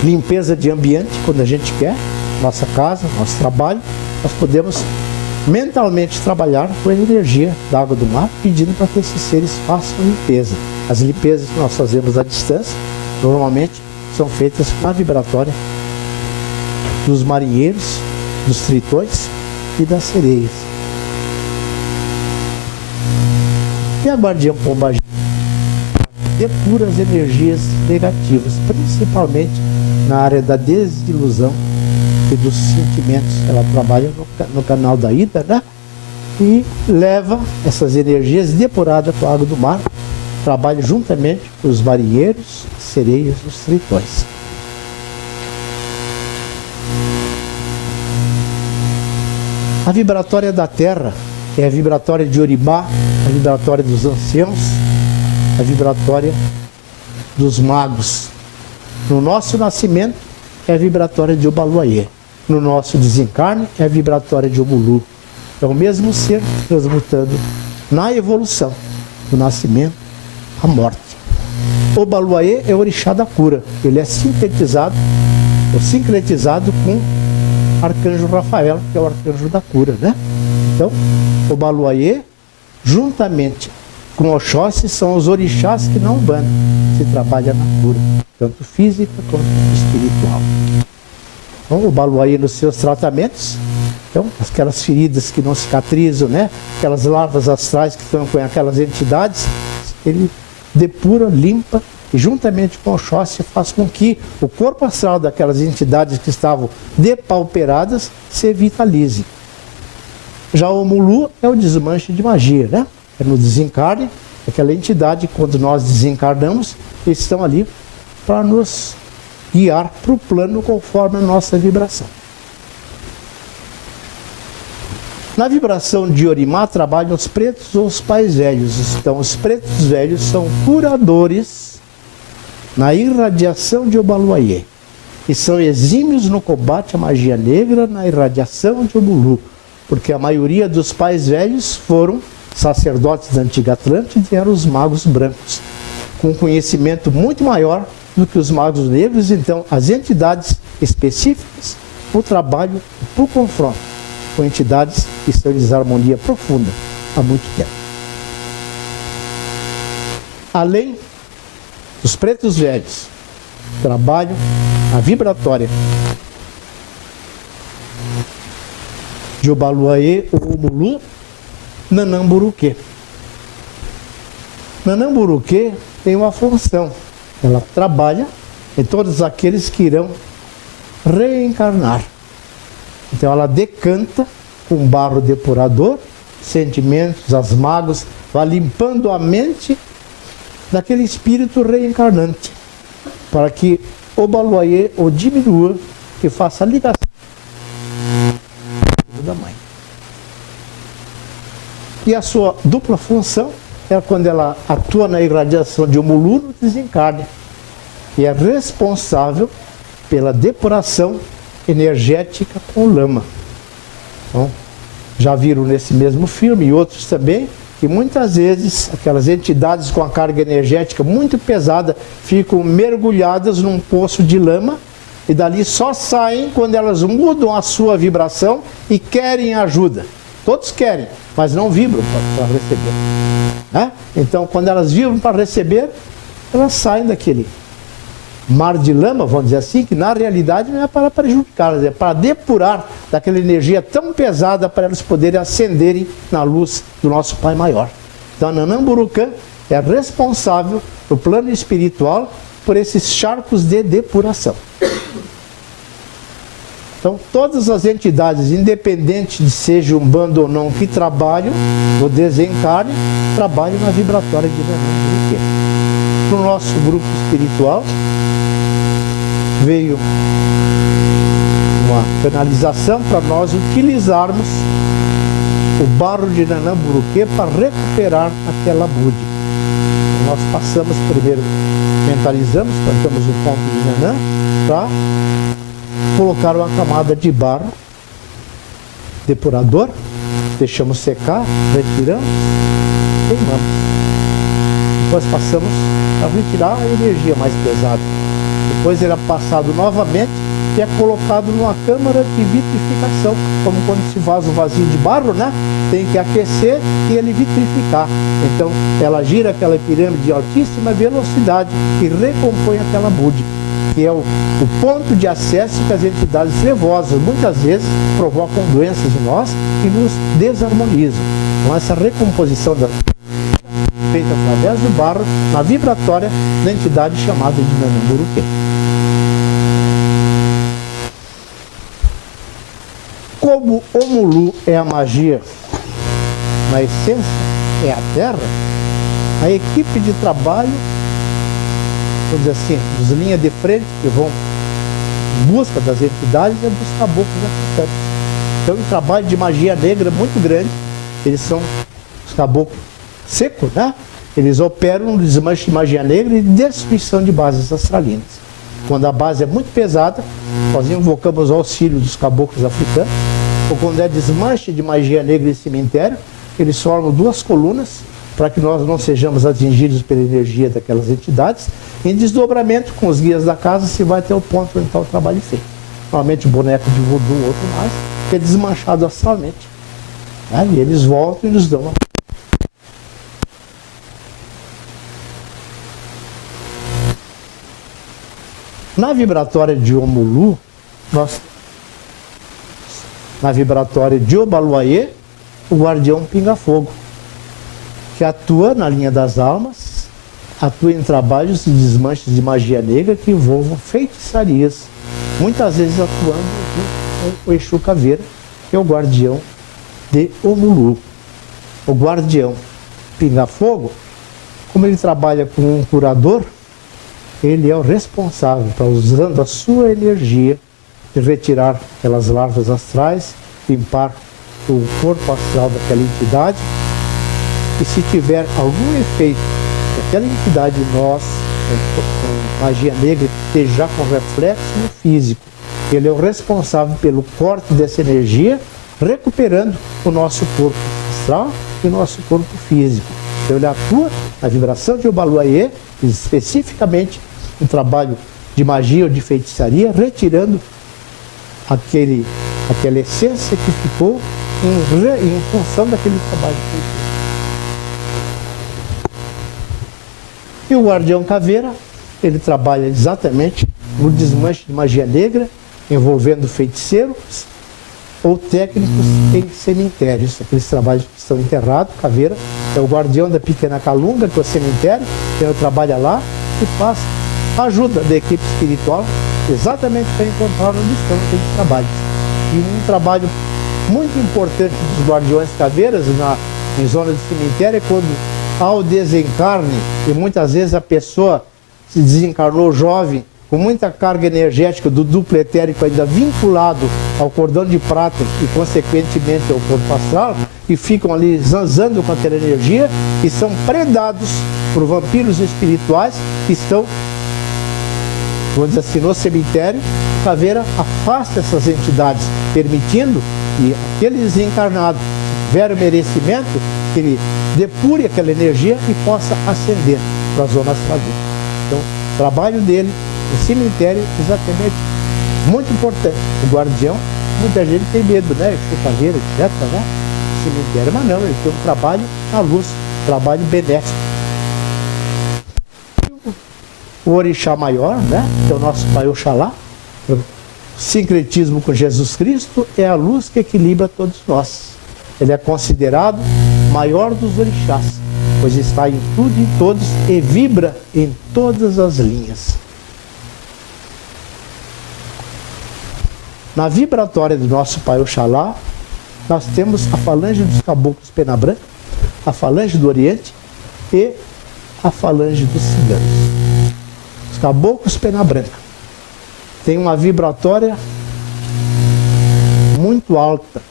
limpeza de ambiente, quando a gente quer, nossa casa, nosso trabalho, nós podemos mentalmente trabalhar com a energia da água do mar, pedindo para que esses seres façam limpeza. As limpezas que nós fazemos à distância, normalmente, são feitas com a vibratória dos marinheiros, dos tritões e das sereias. E a guardiã pombagira depura as energias negativas, principalmente na área da desilusão e dos sentimentos. Ela trabalha no canal da Ida, né? E leva essas energias depuradas com a água do mar, trabalha juntamente com os marinheiros, sereias e os tritões. A vibratória da terra é a vibratória de Oribá, a vibratória dos anciãos, a vibratória dos magos. No nosso nascimento é a vibratória de Obaluayê. No nosso desencarne é a vibratória de Omulu. É o mesmo ser transmutando na evolução, do nascimento à morte. Obaluayê é o orixá da cura. Ele é sintetizado ou sincretizado com Arcanjo Rafael, que é o arcanjo da cura, né? Então, Obaluayê, juntamente com Oxóssi, são os orixás que na Umbanda se trabalha na cura, tanto física quanto espiritual. Então, Obaluayê nos seus tratamentos, então, aquelas feridas que não cicatrizam, né? Aquelas larvas astrais que estão com aquelas entidades, ele depura, limpa, e juntamente com o Oxóssi faz com que o corpo astral daquelas entidades que estavam depauperadas se vitalize. Já o Omulu é o desmanche de magia, né? É no desencarne, aquela entidade, quando nós desencarnamos, eles estão ali para nos guiar para o plano conforme a nossa vibração. Na vibração de Orimá trabalham os pretos ou os pais velhos. Então, os pretos velhos são curadores na irradiação de Obaluayê e são exímios no combate à magia negra na irradiação de Omulu, porque a maioria dos pais velhos foram sacerdotes da antiga Atlântida e eram os magos brancos, com conhecimento muito maior do que os magos negros. Então, as entidades específicas, o trabalho para o confronto com entidades que estão em desarmonia profunda há muito tempo. Além dos pretos velhos, trabalham a vibratória de Obaluayê ou Omulu, Nanamburuquê. Nanamburuquê tem uma função, ela trabalha em todos aqueles que irão reencarnar. Então ela decanta com barro depurador, sentimentos, as mágoas, vai limpando a mente daquele espírito reencarnante, para que Obaluayê ou diminua, que faça a ligação da mãe. E a sua dupla função é quando ela atua na irradiação de Omulu no desencarne, e é responsável pela depuração energética com lama. Então, já viram nesse mesmo filme e outros também, que muitas vezes aquelas entidades com a carga energética muito pesada ficam mergulhadas num poço de lama e dali só saem quando elas mudam a sua vibração e querem ajuda. Todos querem, mas não vibram para receber. Né? Então, quando elas vibram para receber, elas saem daquele mar de lama, vamos dizer assim, que na realidade não é para prejudicá-las, é para depurar daquela energia tão pesada para elas poderem ascenderem na luz do nosso Pai Maior. Então, a Nanamburucã é responsável no plano espiritual por esses charcos de depuração. Então, todas as entidades, independente de seja Umbanda ou não, que trabalham no desencarne, trabalham na vibratória de Nanamburuquê. No nosso grupo espiritual, veio uma canalização para nós utilizarmos o barro de Nanamburuquê para recuperar aquela búdia. Nós passamos primeiro, mentalizamos, plantamos o ponto de Nanã para colocar uma camada de barro depurador, deixamos secar, retiramos, queimamos. Depois passamos para retirar a energia mais pesada. Depois ele é passado novamente e é colocado numa câmara de vitrificação, como quando se faz um vasinho de barro, né? Tem que aquecer e ele vitrificar. Então ela gira aquela pirâmide de altíssima velocidade e recompõe aquela búdia, que é o ponto de acesso que as entidades trevosas muitas vezes provocam doenças em nós e nos desarmonizam. Então essa recomposição feita através do barro na vibratória da entidade chamada de Nanamburuquê. Como Omulu é a magia, na essência é a terra, a equipe de trabalho, vamos dizer assim, dos linhas de frente que vão em busca das entidades é dos caboclos africanos. Então, um trabalho de magia negra muito grande. Eles são os caboclos secos, né? Eles operam um desmanche de magia negra e destruição de bases astralinas. Quando a base é muito pesada, nós invocamos o auxílio dos caboclos africanos. Ou quando é desmanche de magia negra em cemitério, eles formam 2 colunas para que nós não sejamos atingidos pela energia daquelas entidades. Em desdobramento com os guias da casa, se vai até o ponto onde está o trabalho feito. Normalmente o boneco de voodoo, outro mais, é desmanchado astralmente. Né? E eles voltam e nos dão uma... Na vibratória de Omulu, na vibratória de Obaluayê, o guardião pinga-fogo, que atua na linha das almas, atua em trabalhos de desmanches de magia negra que envolvam feitiçarias, muitas vezes atuando junto com o Exu Caveira, que é o guardião de Omulu. O guardião pinga-fogo, como ele trabalha com um curador, ele é o responsável para, usando a sua energia, de retirar aquelas larvas astrais, limpar o corpo astral daquela entidade, e se tiver algum efeito daquela entidade nós, com magia negra, que esteja com reflexo no físico, ele é o responsável pelo corte dessa energia, recuperando o nosso corpo astral e o nosso corpo físico. Então ele atua na vibração de Obaluayê, especificamente um trabalho de magia ou de feitiçaria, retirando aquela essência que ficou em função daquele trabalho feito. E o guardião caveira, ele trabalha exatamente no desmanche de magia negra, envolvendo feiticeiros ou técnicos em cemitérios. Aqueles trabalhos que estão enterrados, caveira é o guardião da pequena Calunga, que é o cemitério, ele trabalha lá e faz ajuda da equipe espiritual exatamente para encontrar onde estão aqueles trabalhos. E um trabalho muito importante dos guardiões caveiras em zona de cemitério é quando há o desencarne, e muitas vezes a pessoa se desencarnou jovem, com muita carga energética do duplo etérico ainda vinculado ao cordão de prata e consequentemente ao corpo astral, e ficam ali zanzando com aquela energia e são predados por vampiros espirituais que estão, vamos dizer assim, no cemitério. A caveira afasta essas entidades, permitindo que aquele desencarnado, se tiver o merecimento, que ele depure aquela energia e possa ascender para a zona astral. Então, o trabalho dele no cemitério é exatamente muito importante. O guardião, muita gente tem medo, né? Caveira, etc, né? O cemitério, mas não, ele tem um trabalho na luz, um trabalho benéfico. O orixá maior, né? Que é o nosso pai Oxalá, o sincretismo com Jesus Cristo, é a luz que equilibra todos nós. Ele é considerado maior dos orixás, pois está em tudo e em todos e vibra em todas as linhas. Na vibratória do nosso pai Oxalá, nós temos a falange dos caboclos pena branca, a falange do Oriente e a falange dos ciganos. Os caboclos pena branca têm uma vibratória muito alta.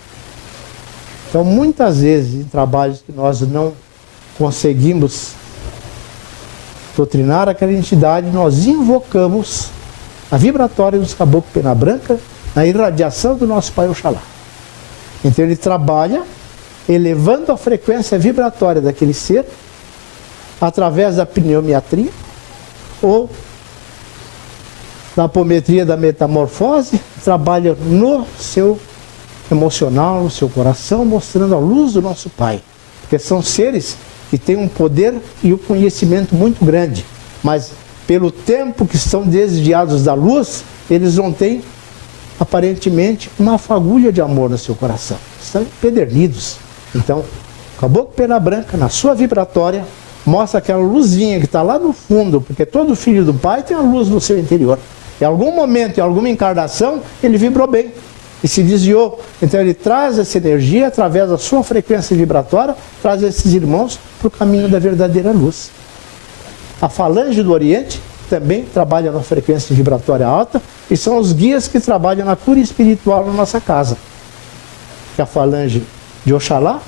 Então, muitas vezes, em trabalhos que nós não conseguimos doutrinar aquela entidade, nós invocamos a vibratória dos caboclos pena branca na irradiação do nosso pai Oxalá. Então, ele trabalha elevando a frequência vibratória daquele ser através da pneumiatria ou da apometria da metamorfose, trabalha no seu emocional, no seu coração, mostrando a luz do nosso Pai. Porque são seres que têm um poder e um conhecimento muito grande, mas pelo tempo que estão desviados da luz, eles não têm, aparentemente, uma fagulha de amor no seu coração. Estão empedernidos. Então, o caboclo pena branca, na sua vibratória, mostra aquela luzinha que está lá no fundo, porque todo filho do Pai tem a luz no seu interior. Em algum momento, em alguma encarnação, ele vibrou bem e se desviou. Então ele traz essa energia através da sua frequência vibratória, traz esses irmãos para o caminho da verdadeira luz. A falange do Oriente também trabalha na frequência vibratória alta e são os guias que trabalham na cura espiritual na nossa casa. que é a falange de Oxalá,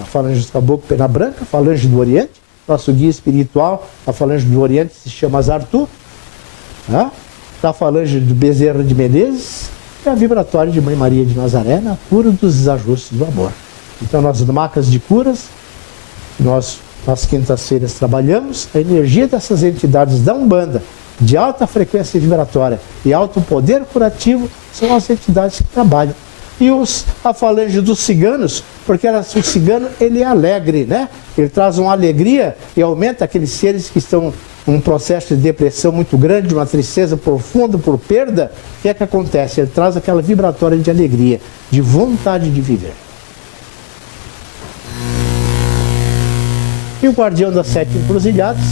a falange dos caboclos pena branca, a falange do Oriente. Nosso guia espiritual, a falange do Oriente, se chama Zartu. Tá? A falange do Bezerra de Menezes e a vibratória de Mãe Maria de Nazaré, na cura dos desajustes do amor. Então, nas macas de curas, nós, nas quintas-feiras, trabalhamos a energia dessas entidades da Umbanda, de alta frequência vibratória e alto poder curativo, são as entidades que trabalham. E a falange dos ciganos, porque o cigano ele é alegre, né? Ele traz uma alegria e aumenta aqueles seres que estão num processo de depressão muito grande, uma tristeza profunda por perda. O que é que acontece? Ele traz aquela vibratória de alegria, de vontade de viver. E o guardião das 7 encruzilhadas,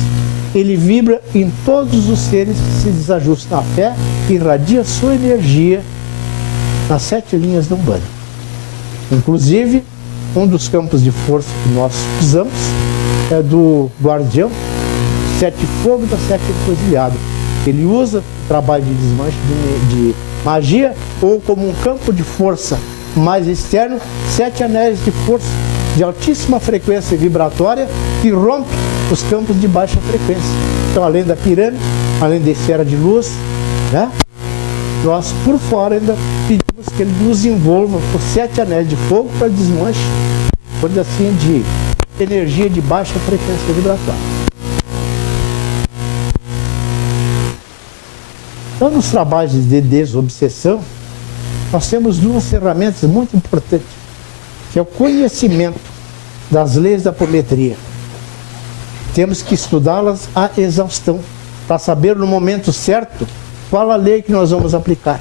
ele vibra em todos os seres que se desajustam na fé e irradia sua energia nas 7 linhas da Umbanda. Inclusive, um dos campos de força que nós usamos é do guardião 7 fogo das 7 encruzilhadas. Ele usa o trabalho de desmanche de magia ou como um campo de força mais externo, 7 anéis de força de altíssima frequência vibratória que rompe os campos de baixa frequência. Então, além da pirâmide, além da esfera de luz, né? Nós, por fora, ainda pedimos que ele nos envolva por 7 anéis de fogo para desmanche, por assim, de energia de baixa frequência vibratória. Então, nos trabalhos de desobsessão, nós temos 2 ferramentas muito importantes, que é o conhecimento das leis da apometria. Temos que estudá-las à exaustão, para saber no momento certo qual a lei que nós vamos aplicar.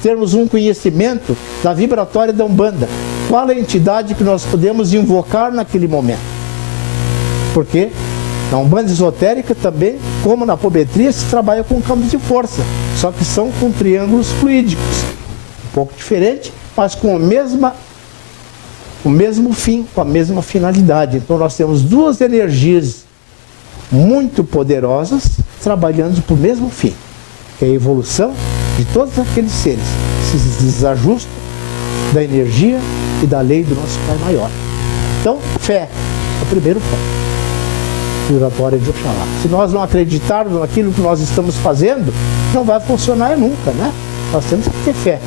Termos um conhecimento da vibratória da Umbanda, qual a entidade que nós podemos invocar naquele momento. Porque na Umbanda esotérica também, como na apometria, se trabalha com campos de força, só que são com triângulos fluídicos. Um pouco diferente, mas com o mesmo fim, com a mesma finalidade. Então nós temos 2 energias muito poderosas trabalhando para o mesmo fim, que é a evolução de todos aqueles seres que se desajustam da energia e da lei do nosso Pai Maior. Então, fé é o primeiro ponto. Vibratória de Oxalá. Se nós não acreditarmos naquilo que nós estamos fazendo, não vai funcionar nunca, né? Nós temos que ter fé,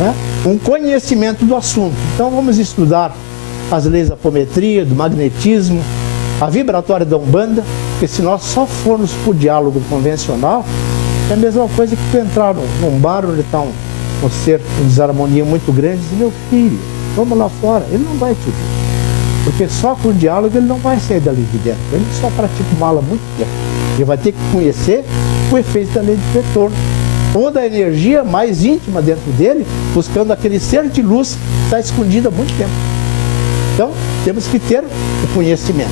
né? Um conhecimento do assunto. Então vamos estudar as leis da apometria, do magnetismo, a vibratória da Umbanda, porque se nós só formos por diálogo convencional, é a mesma coisa que tu entrar num bar onde está um ser em desarmonia muito grande e dizer, meu filho, vamos lá fora. Ele não vai te ver. Porque só com o diálogo ele não vai sair dali de dentro. Ele só pratica o mal há muito tempo. Ele vai ter que conhecer o efeito da lei de retorno. Ou da energia mais íntima dentro dele, buscando aquele ser de luz que está escondido há muito tempo. Então, temos que ter o conhecimento.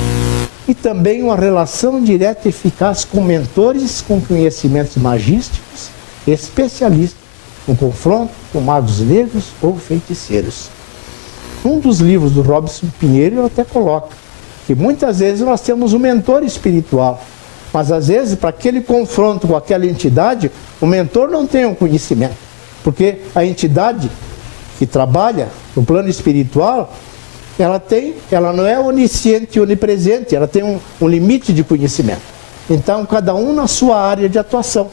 E também uma relação direta e eficaz com mentores com conhecimentos magísticos, especialistas no confronto com magos negros ou feiticeiros. Um dos livros do Robson Pinheiro até coloca que muitas vezes nós temos um mentor espiritual, mas às vezes para aquele confronto com aquela entidade, o mentor não tem um conhecimento, porque a entidade que trabalha no plano espiritual, ela não é onisciente e onipresente, ela tem um limite de conhecimento. Então cada um na sua área de atuação.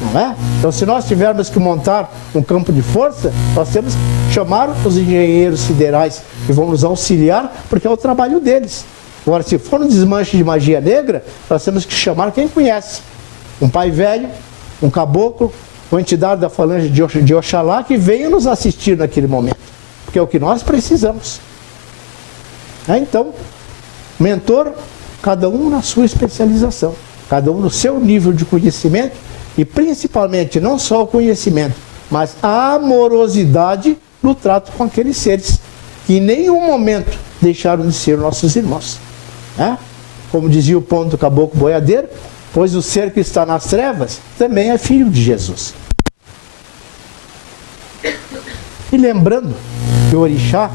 Não é? Então, se nós tivermos que montar um campo de força, nós temos que chamar os engenheiros siderais que vão nos auxiliar, porque é o trabalho deles. Agora, se for um desmanche de magia negra, nós temos que chamar quem conhece. Um pai velho, um caboclo, uma entidade da falange de Oxalá que venha nos assistir naquele momento, porque é o que nós precisamos. Então, mentor, cada um na sua especialização, cada um no seu nível de conhecimento, e principalmente não só o conhecimento, mas a amorosidade no trato com aqueles seres que em nenhum momento deixaram de ser nossos irmãos, né? Como dizia o ponto do caboclo boiadeiro, pois o ser que está nas trevas também é filho de Jesus. E lembrando que o orixá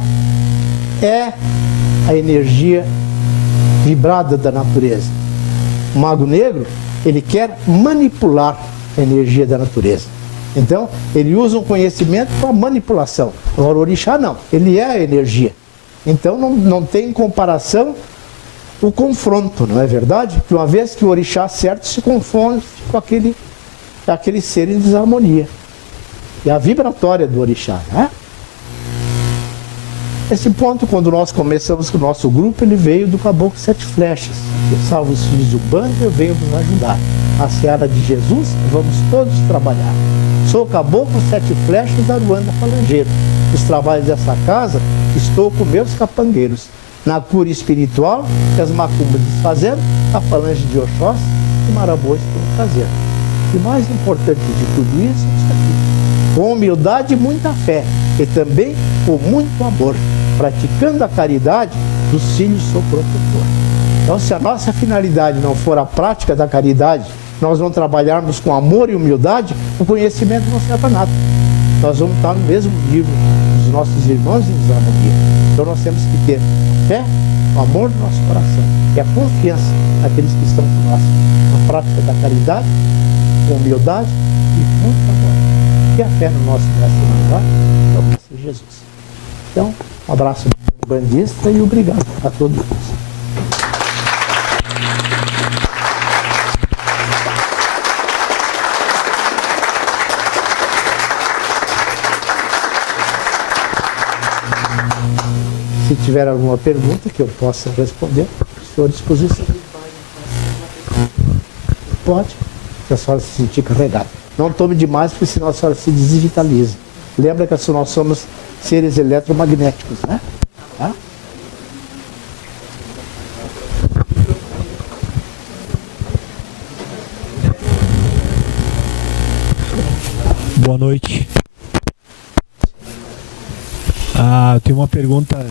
é a energia vibrada da natureza. O mago negro, ele quer manipular a energia da natureza. Então, ele usa um conhecimento para manipulação. Agora, o orixá não, ele é a energia. Então, não tem comparação o confronto, não é verdade? Que uma vez que o orixá certo se confunde com aquele ser em desarmonia. É a vibratória do orixá, né? Esse ponto, quando nós começamos com o nosso grupo, ele veio do Caboclo Sete Flechas. Que salva os filhos do bando, eu venho nos ajudar. A seara de Jesus, vamos todos trabalhar. Sou Caboclo Sete Flechas da Aruanda Falangeiro. Os trabalhos dessa casa, estou com meus capangueiros. Na cura espiritual, que as macumbas desfazendo, a falange de Oxós e Marabô estão trazendo. E mais importante de tudo isso é isso aqui. Com humildade e muita fé, e também com muito amor, praticando a caridade, dos filhos sou protetor. Então, se a nossa finalidade não for a prática da caridade, nós não trabalharmos com amor e humildade, o conhecimento não serve para nada. Nós vamos estar no mesmo nível dos nossos irmãos em desarmonia. Então, nós temos que ter fé, o amor no nosso coração e a confiança naqueles que estão conosco, na prática da caridade, com humildade e muito amor. E a fé no nosso mestre Jesus. Então, um abraço bandista e obrigado a todos. Se tiver alguma pergunta que eu possa responder, estou à disposição. Pode, se a senhora se sentir carregada. Não tome demais, porque senão a senhora se desvitaliza. Lembra que nós somos seres eletromagnéticos, né? Tá? Boa noite. Eu tenho uma pergunta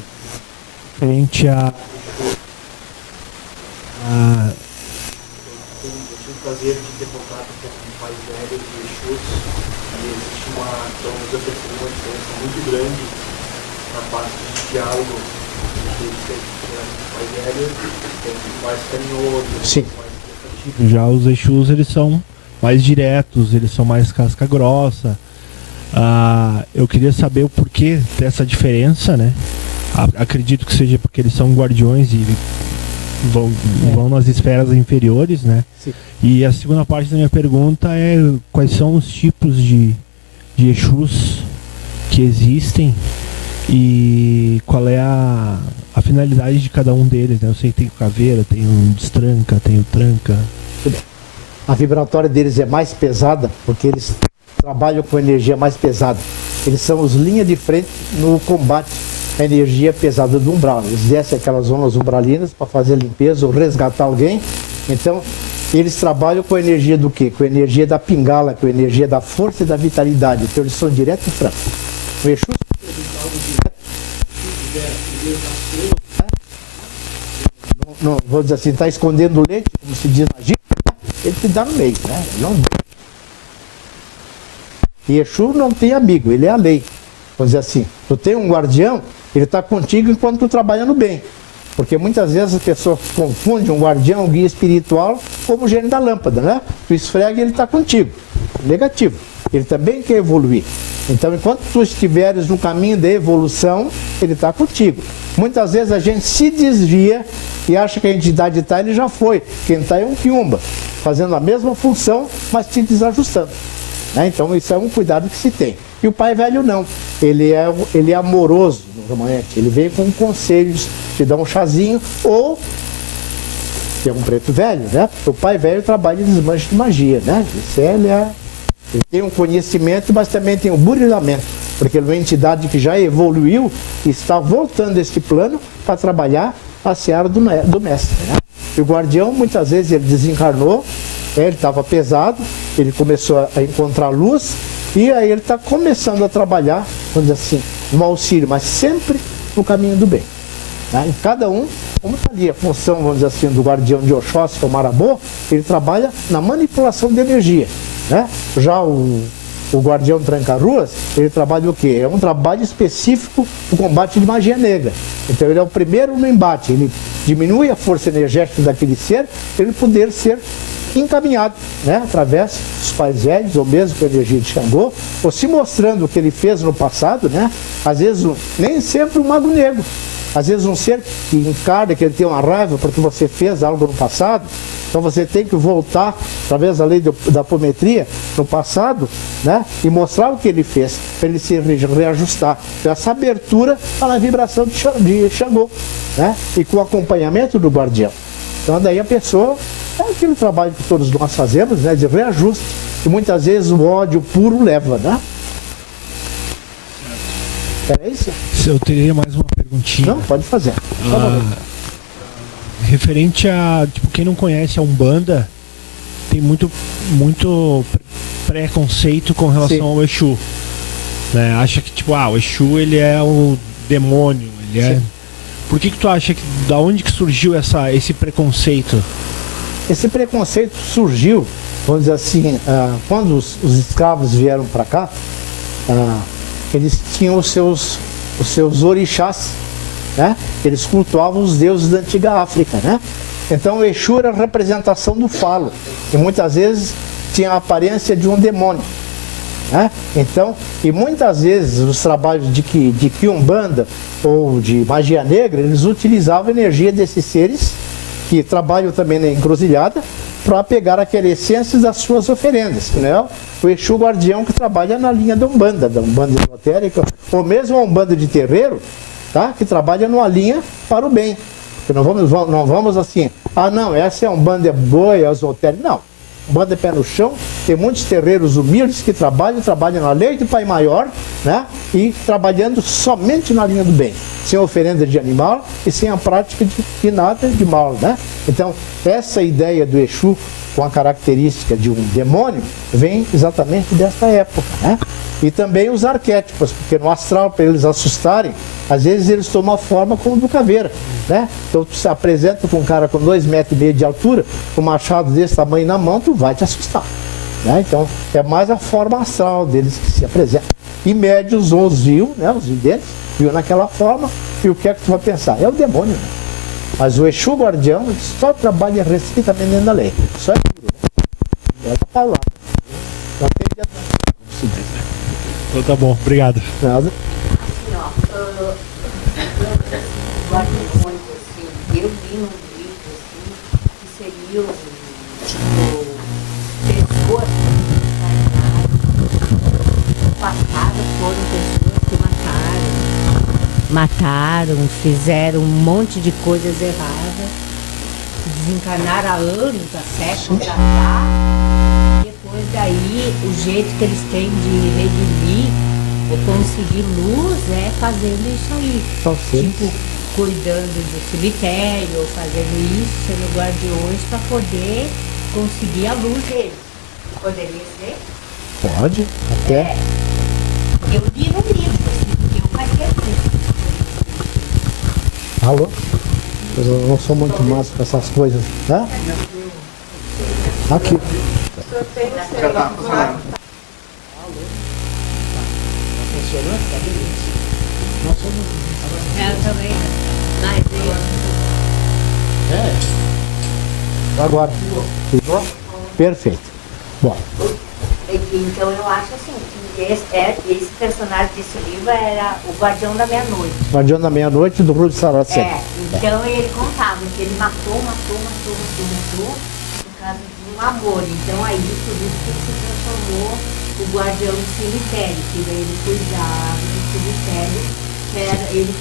referente a... Eu tive o prazer de ter contato com o pai velho de Exus, e existe então, eu percebi uma diferença muito grande na parte de diálogo entre o pai velho, que é mais carinhoso, Sim. mais prestativo. Já os Exus, eles são mais diretos, eles são mais casca grossa. Eu queria saber o porquê dessa diferença, né? Acredito que seja porque eles são guardiões e vão nas esferas inferiores, né? Sim. E a segunda parte da minha pergunta é quais são os tipos de Exus que existem e qual é a finalidade de cada um deles, né? Eu sei que tem o caveira, tem o destranca, tem o tranca. A vibratória deles é mais pesada porque eles trabalham com energia mais pesada. Eles são os linha de frente no combate à energia pesada do umbral. Eles descem aquelas zonas umbralinas para fazer a limpeza ou resgatar alguém. Então, eles trabalham com a energia do quê? Com a energia da pingala, com a energia da força e da vitalidade. Então, eles são direto e franco. O Exu não, vou dizer assim, está escondendo o leite, como se diz na gíria, ele te dá no meio, né? Não... E Exu não tem amigo, ele é a lei. Vamos dizer assim, tu tem um guardião, ele está contigo enquanto tu trabalha no bem. Porque muitas vezes as pessoas confundem um guardião, um guia espiritual, como o gênio da lâmpada, né? Tu esfrega e ele está contigo. Negativo. Ele também quer evoluir. Então, enquanto tu estiveres no caminho da evolução, ele está contigo. Muitas vezes a gente se desvia e acha que a entidade está, ele já foi. Quem está é um quiumba, fazendo a mesma função, mas te desajustando. Né? Então, isso é um cuidado que se tem. E o pai velho não. Ele é amoroso, normalmente. Ele vem com conselhos, te dá um chazinho, ou tem um preto velho, né? O pai velho trabalha em desmanche de magia, né? Isso ele tem um conhecimento, mas também tem um burilamento, porque ele é uma entidade que já evoluiu e está voltando a este plano para trabalhar a seara do mestre. Né? E o guardião, muitas vezes, ele desencarnou, ele estava pesado, ele começou a encontrar luz, e aí ele está começando a trabalhar, vamos dizer assim, no auxílio, mas sempre no caminho do bem. Né? E cada um, como está ali a função, vamos dizer assim, do guardião de Oxós, que é o Marabô, ele trabalha na manipulação de energia. Né? Já o guardião tranca-ruas, ele trabalha o quê? É um trabalho específico no combate de magia negra. Então ele é o primeiro no embate, ele diminui a força energética daquele ser, para ele poder ser encaminhado, né? Através dos pais velhos, ou mesmo com a energia de Xangô, ou se mostrando o que ele fez no passado, né? Às vezes, nem sempre um mago negro. Às vezes um ser que encarna, que ele tem uma raiva porque você fez algo no passado, então você tem que voltar, através da lei da apometria, no passado, né? E mostrar o que ele fez, para ele se reajustar. Então essa abertura está na vibração de Xangô, né? E com o acompanhamento do guardião. Então daí a pessoa, é aquele trabalho que todos nós fazemos, né? De reajuste, que muitas vezes o ódio puro leva, né? É isso? Eu teria mais uma perguntinha. Não, pode fazer. Referente a, tipo, quem não conhece a Umbanda, tem muito preconceito com relação ao Exu. Né? Acha que, tipo, o Exu, ele é o demônio, ele é... Por que tu acha que, da onde que surgiu esse preconceito? Esse preconceito surgiu, vamos dizer assim, quando os escravos vieram para cá, eles tinham os seus orixás, né? Eles cultuavam os deuses da antiga África, né? Então o Exu era a representação do falo, e muitas vezes tinha a aparência de um demônio, né? Então, e muitas vezes os trabalhos de Quiumbanda ou de magia negra, eles utilizavam a energia desses seres que trabalham também na encruzilhada, para pegar aquela essência das suas oferendas, né? O Exu guardião que trabalha na linha da Umbanda esotérica, ou mesmo a Umbanda de terreiro, tá? Que trabalha numa linha para o bem. Porque não vamos assim, não, essa é uma Umbanda boa, é esotérica. Não. Umbanda é pé no chão, tem muitos terreiros humildes que trabalham na lei do Pai Maior, né? E trabalhando somente na linha do bem, sem oferenda de animal e sem a prática de nada de mal, né? Então, essa ideia do Exu, com a característica de um demônio, vem exatamente dessa época, né? E também os arquétipos, porque no astral, para eles assustarem, às vezes eles tomam a forma como do caveira, né? Então tu se apresenta com um cara com 2,5 metros de altura, com um machado desse tamanho na mão, tu vai te assustar, né? Então é mais a forma astral deles que se apresenta. E médios os viu, né? Os videntes, viu naquela forma, e o que é que tu vai pensar? É o demônio, né? Mas o Exu guardião só trabalha restritamente dentro da lei. Só é puro, né? Ela tá lá. Não tem dia. Então tá bom, obrigado. Nada. Guardiões, assim, eu vi num livro, assim, que seriam, tipo, pessoas que passaram, foram pessoas que mataram, fizeram um monte de coisas erradas, desencarnaram há anos, há séculos atrás. Depois daí, o jeito que eles têm de redimir ou conseguir luz é fazendo isso aí. Tipo, cuidando do cemitério, ou fazendo isso, sendo guardiões para poder conseguir a luz deles. Poderia ser? Pode, até. Eu li no livro, assim, porque eu fazia isso. Alô? Eu não sou muito massa com essas coisas, né? Aqui. Eu também. Mas Agora. Perfeito. Bom. então eu acho assim, que esse personagem desse livro era o Guardião da Meia-Noite. Guardião da Meia-Noite do Rui de Saracen. Então ele contava que ele matou por causa de um amor. Então aí por isso que ele se transformou o guardião do cemitério, que daí ele cuidava do cemitério. Ele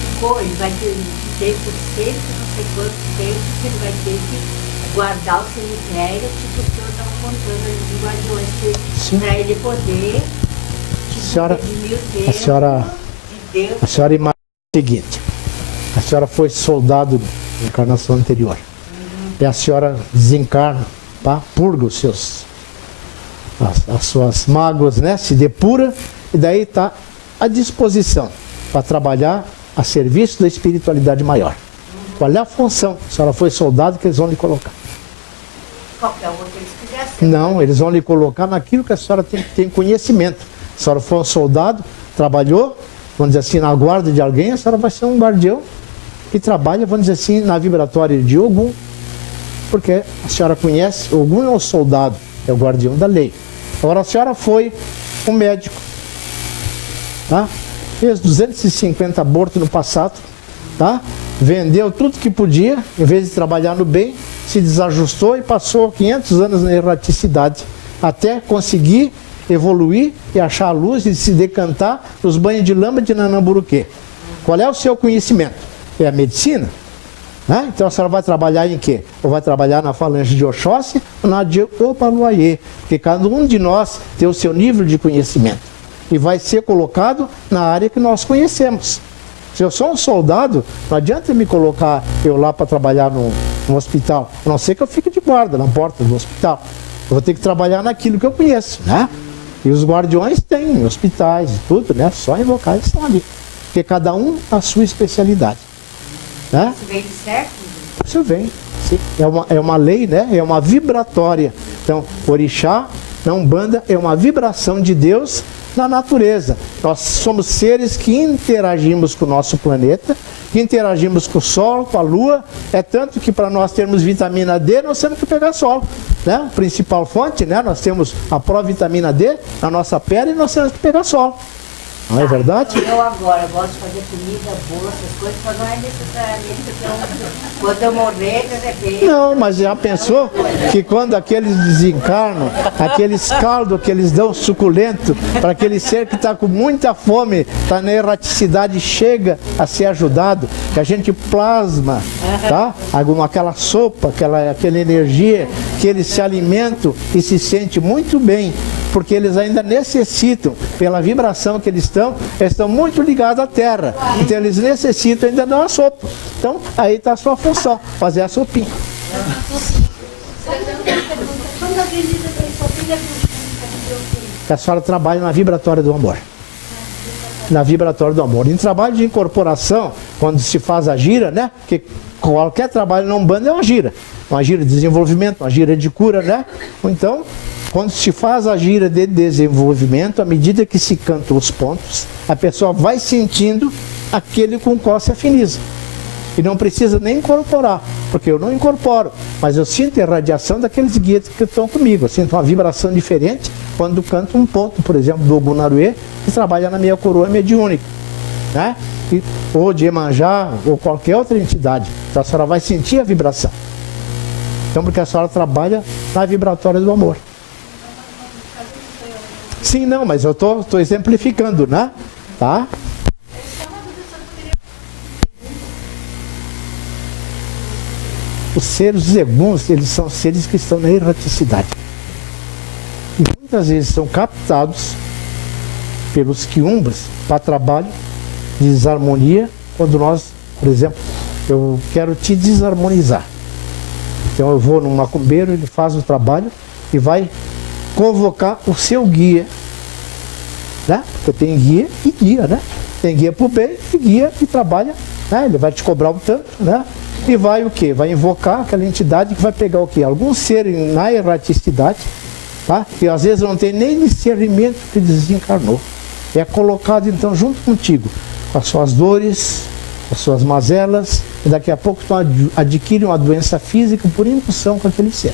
vai ter por sempre, não sei quanto tempo, que ele vai ter que guardar o cemitério, tipo o senhor estava contando ali de guardiões, para ele poder redimir o tempo de Deus. A senhora imagina o seguinte: a senhora foi soldado na encarnação anterior, e a senhora desencarna, tá? Purga as suas mágoas, né? Se depura, e daí está à disposição para trabalhar a serviço da espiritualidade maior. Qual é a função? A senhora foi soldado, que eles vão lhe colocar? Qualquer um que eles quisessem. Não, eles vão lhe colocar naquilo que a senhora tem conhecimento. A senhora foi um soldado, trabalhou, vamos dizer assim, na guarda de alguém, a senhora vai ser um guardião que trabalha, vamos dizer assim, na vibratória de Ogum, porque a senhora conhece, Ogum é um soldado, é o guardião da lei. Agora a senhora foi um médico, tá? Fez 250 abortos no passado, tá? Vendeu tudo que podia, em vez de trabalhar no bem, se desajustou e passou 500 anos na erraticidade, até conseguir evoluir e achar a luz e se decantar nos banhos de lama de Nanamburuquê. Qual é o seu conhecimento? É a medicina? Né? Então a senhora vai trabalhar em quê? Ou vai trabalhar na falange de Oxóssi ou na de Opaluayê, porque cada um de nós tem o seu nível de conhecimento e vai ser colocado na área que nós conhecemos. Se eu sou um soldado, não adianta me colocar eu lá para trabalhar no hospital, a não ser que eu fique de guarda na porta do hospital. Eu vou ter que trabalhar naquilo que eu conheço, né? E os guardiões têm hospitais e tudo, né? Só invocar eles estão ali. Porque cada um a sua especialidade. Né? Isso vem de certo? Isso vem. Sim. É uma lei, né? É uma vibratória. Então, orixá, na Umbanda, é uma vibração de Deus na natureza. Nós somos seres que interagimos com o nosso planeta, que interagimos com o Sol, com a Lua. É tanto que para nós termos vitamina D, nós temos que pegar sol. Né? A principal fonte, né? Nós temos a provitamina D na nossa pele e nós temos que pegar sol. Não é verdade? Eu agora gosto de fazer comida boa, essas coisas, mas não é necessariamente que quando eu morrer, de repente... Não, mas já pensou que quando aqueles desencarnam, aqueles caldos que eles dão suculento, para aquele ser que está com muita fome, está na erraticidade, chega a ser ajudado, que a gente plasma, tá? Aquela sopa, aquela energia, que eles se alimentam e se sentem muito bem, porque eles ainda necessitam, pela vibração que eles estão muito ligados à terra. Então eles necessitam ainda de uma sopa. Então aí está a sua função, fazer a sopinha. Que a senhora trabalha na vibratória do amor. Na vibratória do amor. Em trabalho de incorporação, quando se faz a gira, né? Porque qualquer trabalho na Umbanda é uma gira de desenvolvimento, uma gira de cura, né? Então, quando se faz a gira de desenvolvimento, à medida que se cantam os pontos, a pessoa vai sentindo aquele com o qual se afiniza. E não precisa nem incorporar, porque eu não incorporo, mas eu sinto a radiação daqueles guias que estão comigo. Eu sinto uma vibração diferente quando canto um ponto, por exemplo, do Ogunaruê, que trabalha na minha coroa mediúnica, né? Ou de Iemanjá, ou qualquer outra entidade. Então a senhora vai sentir a vibração. Então, porque a senhora trabalha na vibratória do amor. Sim, não, mas eu estou exemplificando, né? Tá? Os seres eguns, eles são seres que estão na erraticidade. E muitas vezes são captados pelos quiumbas para trabalho de desarmonia, quando nós, por exemplo, eu quero te desarmonizar. Então eu vou num macumbeiro, ele faz o trabalho e vai convocar o seu guia, né? Porque tem guia e guia, né? Tem guia para o bem e guia que trabalha, né? Ele vai te cobrar um tanto, né? E vai o quê? Vai invocar aquela entidade que vai pegar o quê? Algum ser na erraticidade, tá? Que às vezes não tem nem discernimento que desencarnou. É colocado então junto contigo, com as suas dores, as suas mazelas, e daqui a pouco tu adquire uma doença física por indução com aquele ser.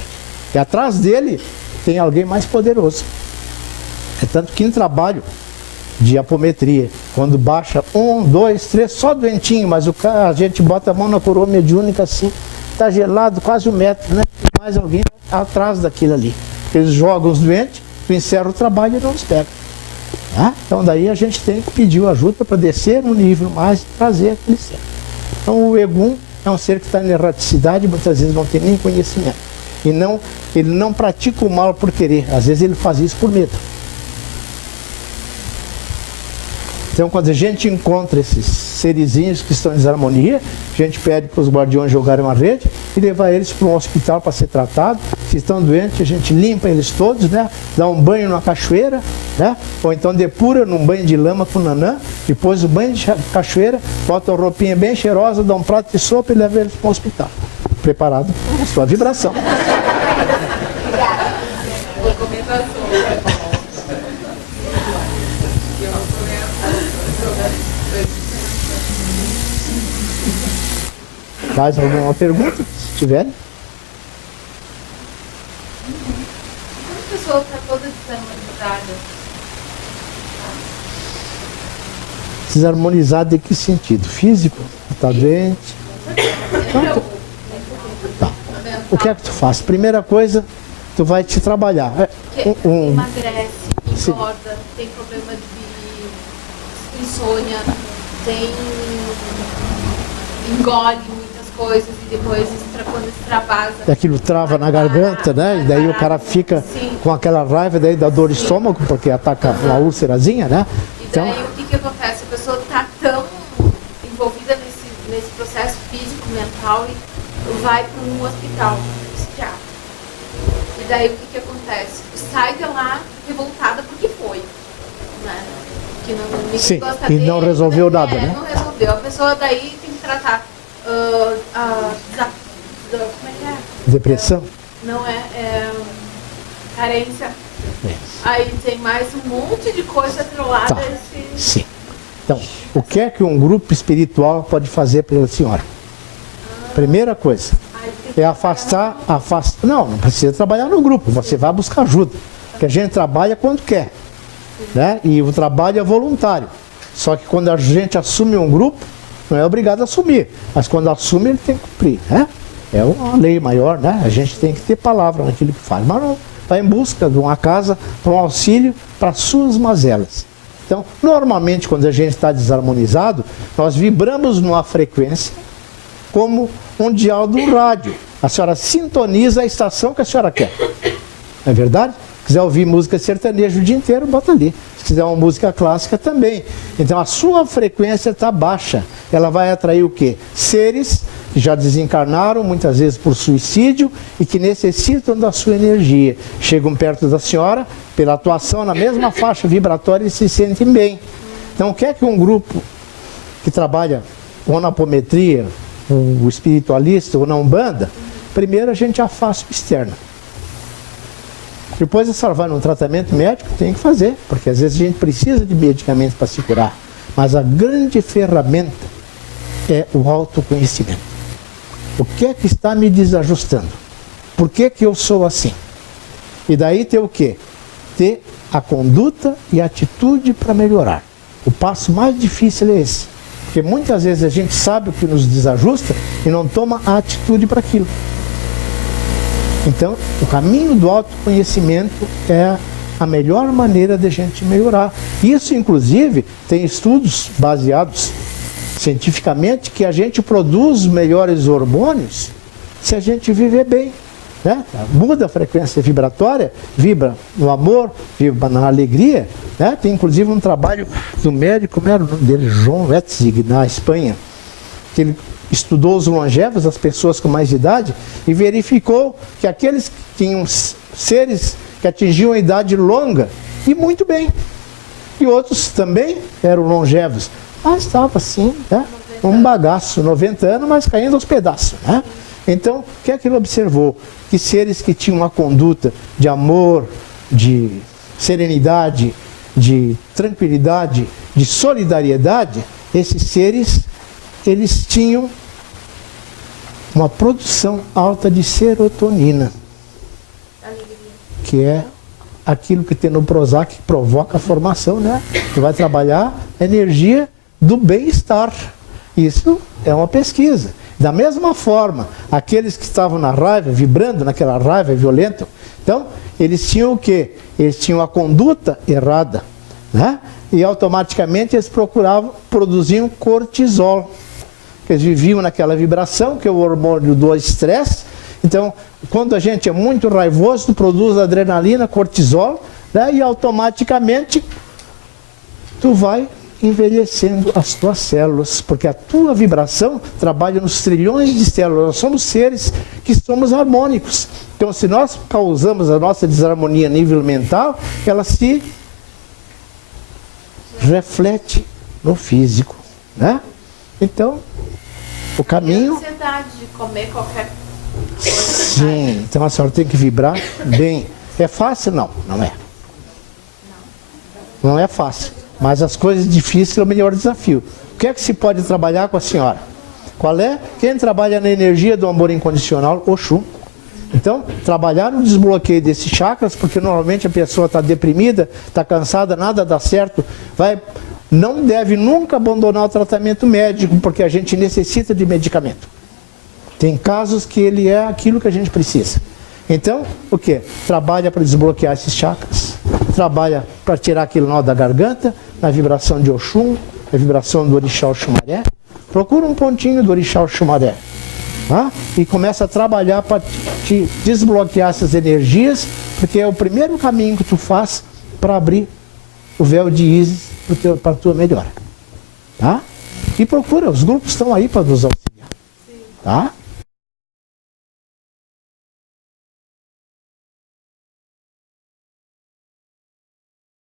E atrás dele tem alguém mais poderoso. É tanto que em trabalho de apometria, quando baixa 1, 2, 3, só doentinho, mas a gente bota a mão na coroa mediúnica assim, está gelado quase 1 metro, né? E mais alguém atrás daquilo ali. Eles jogam os doentes, tu encerra o trabalho e não os pega. Tá? Então daí a gente tem que pedir ajuda para descer no nível mais e trazer aquele ser. Então o Egum é um ser que está em erraticidade, muitas vezes não tem nem conhecimento. E ele não pratica o mal por querer, às vezes ele faz isso por medo. Então quando a gente encontra esses serizinhos que estão em desarmonia, a gente pede para os guardiões jogarem uma rede e levar eles para um hospital para ser tratado. Se estão doentes, a gente limpa eles todos, né? Dá um banho numa cachoeira, né? Ou então depura num banho de lama com nanã, depois do banho de cachoeira, bota uma roupinha bem cheirosa, dá um prato de sopa e leva eles para o hospital. Preparado para a sua vibração. Mais alguma pergunta, se tiver? Quando a pessoa está toda desarmonizada, Desarmonizado em que sentido? Físico? Está doente? Tá. O que é que tu faz? Primeira coisa, tu vai te trabalhar. emagrece, Sim. engorda, tem problema de insônia, engole muitas coisas e depois quando extravasa. Aquilo trava na garganta, né? E daí o cara fica Sim. com aquela raiva, daí dá dor de estômago, porque ataca uma úlcerazinha, né? E Então, daí o que acontece? A pessoa está tão envolvida nesse processo físico, mental e vai para um hospital psiquiátrico. E daí o que acontece? Sai de lá revoltada porque foi. Né? Que ninguém sim, gosta e dele, não resolveu nada, né? Não resolveu. A pessoa daí tem que tratar como é que é? depressão. Não carência. É. Aí tem mais um monte de coisa atrelada Tá. a esse. Sim. Então, o que é que um grupo espiritual pode fazer pela senhora? Primeira coisa, é afastar. Não precisa trabalhar no grupo, você vai buscar ajuda. Porque a gente trabalha quando quer. Né? E o trabalho é voluntário. Só que quando a gente assume um grupo, não é obrigado a assumir. Mas quando assume, ele tem que cumprir. Né? É uma lei maior, né? A gente tem que ter palavra naquilo que faz. Mas não vai em busca de uma casa para um auxílio para suas mazelas. Então, normalmente, quando a gente está desarmonizado, nós vibramos numa frequência como um dial do rádio. A senhora sintoniza a estação que a senhora quer. Não é verdade? Se quiser ouvir música sertaneja o dia inteiro, bota ali. Se quiser uma música clássica, também. Então, a sua frequência está baixa. Ela vai atrair o quê? Seres que já desencarnaram, muitas vezes por suicídio, e que necessitam da sua energia. Chegam perto da senhora, pela atuação na mesma faixa vibratória, e se sentem bem. Então, o que é que um grupo que trabalha ou na apometria, o espiritualista ou na Umbanda, primeiro a gente afasta o externo. Depois a senhora vai num tratamento médico, tem que fazer, porque às vezes a gente precisa de medicamentos para se curar. Mas a grande ferramenta é o autoconhecimento. O que é que está me desajustando? Por que que eu sou assim? E daí ter o quê? Ter a conduta e a atitude para melhorar. O passo mais difícil é esse. Porque muitas vezes a gente sabe o que nos desajusta e não toma a atitude para aquilo. Então, o caminho do autoconhecimento é a melhor maneira de a gente melhorar. Isso, inclusive, tem estudos baseados cientificamente que a gente produz melhores hormônios se a gente viver bem. Né? Muda a frequência vibratória, vibra no amor, vibra na alegria. Né? Tem inclusive um trabalho do médico, como era o nome dele? João Wetzig, na Espanha, que ele estudou os longevos, as pessoas com mais idade, e verificou que aqueles que tinham seres que atingiam a idade longa, e muito bem. E outros também eram longevos, mas estava assim, né? Um bagaço, 90 anos, mas caindo aos pedaços. Né? Então, o que é que ele observou? Que seres que tinham uma conduta de amor, de serenidade, de tranquilidade, de solidariedade, esses seres, eles tinham uma produção alta de serotonina, que é aquilo que tem no Prozac que provoca a formação, né? Que vai trabalhar a energia do bem-estar. Isso é uma pesquisa. Da mesma forma, aqueles que estavam na raiva, vibrando naquela raiva violenta, então, eles tinham o quê? Eles tinham a conduta errada, né? E automaticamente eles produziam cortisol. Eles viviam naquela vibração, que é o hormônio do estresse. Então, quando a gente é muito raivoso, produz adrenalina, cortisol, né? E automaticamente tu vai envelhecendo as tuas células, porque a tua vibração trabalha nos trilhões de células. Nós somos seres que somos harmônicos. Então, se nós causamos a nossa desarmonia a nível mental, ela se reflete no físico, né? Então, o caminho... E a ansiedade de comer qualquer coisa. Sim, então a senhora tem que vibrar bem. É fácil? Não, não é. Não é fácil. Mas as coisas difíceis é o melhor desafio. O que é que se pode trabalhar com a senhora? Qual é? Quem trabalha na energia do amor incondicional? Oxum. Então, trabalhar no desbloqueio desses chakras, porque normalmente a pessoa está deprimida, está cansada, nada dá certo, não deve nunca abandonar o tratamento médico, porque a gente necessita de medicamento. Tem casos que ele é aquilo que a gente precisa. Então, o quê? Trabalha para desbloquear esses chakras, trabalha para tirar aquele nó da garganta, na vibração de Oxum, na vibração do Orixá Oxumaré. Procura um pontinho do Orixá Oxumaré. Tá? E começa a trabalhar para te desbloquear essas energias, porque é o primeiro caminho que tu faz para abrir o véu de Ísis para a tua melhora. Tá? E procura, os grupos estão aí para nos auxiliar. Tá?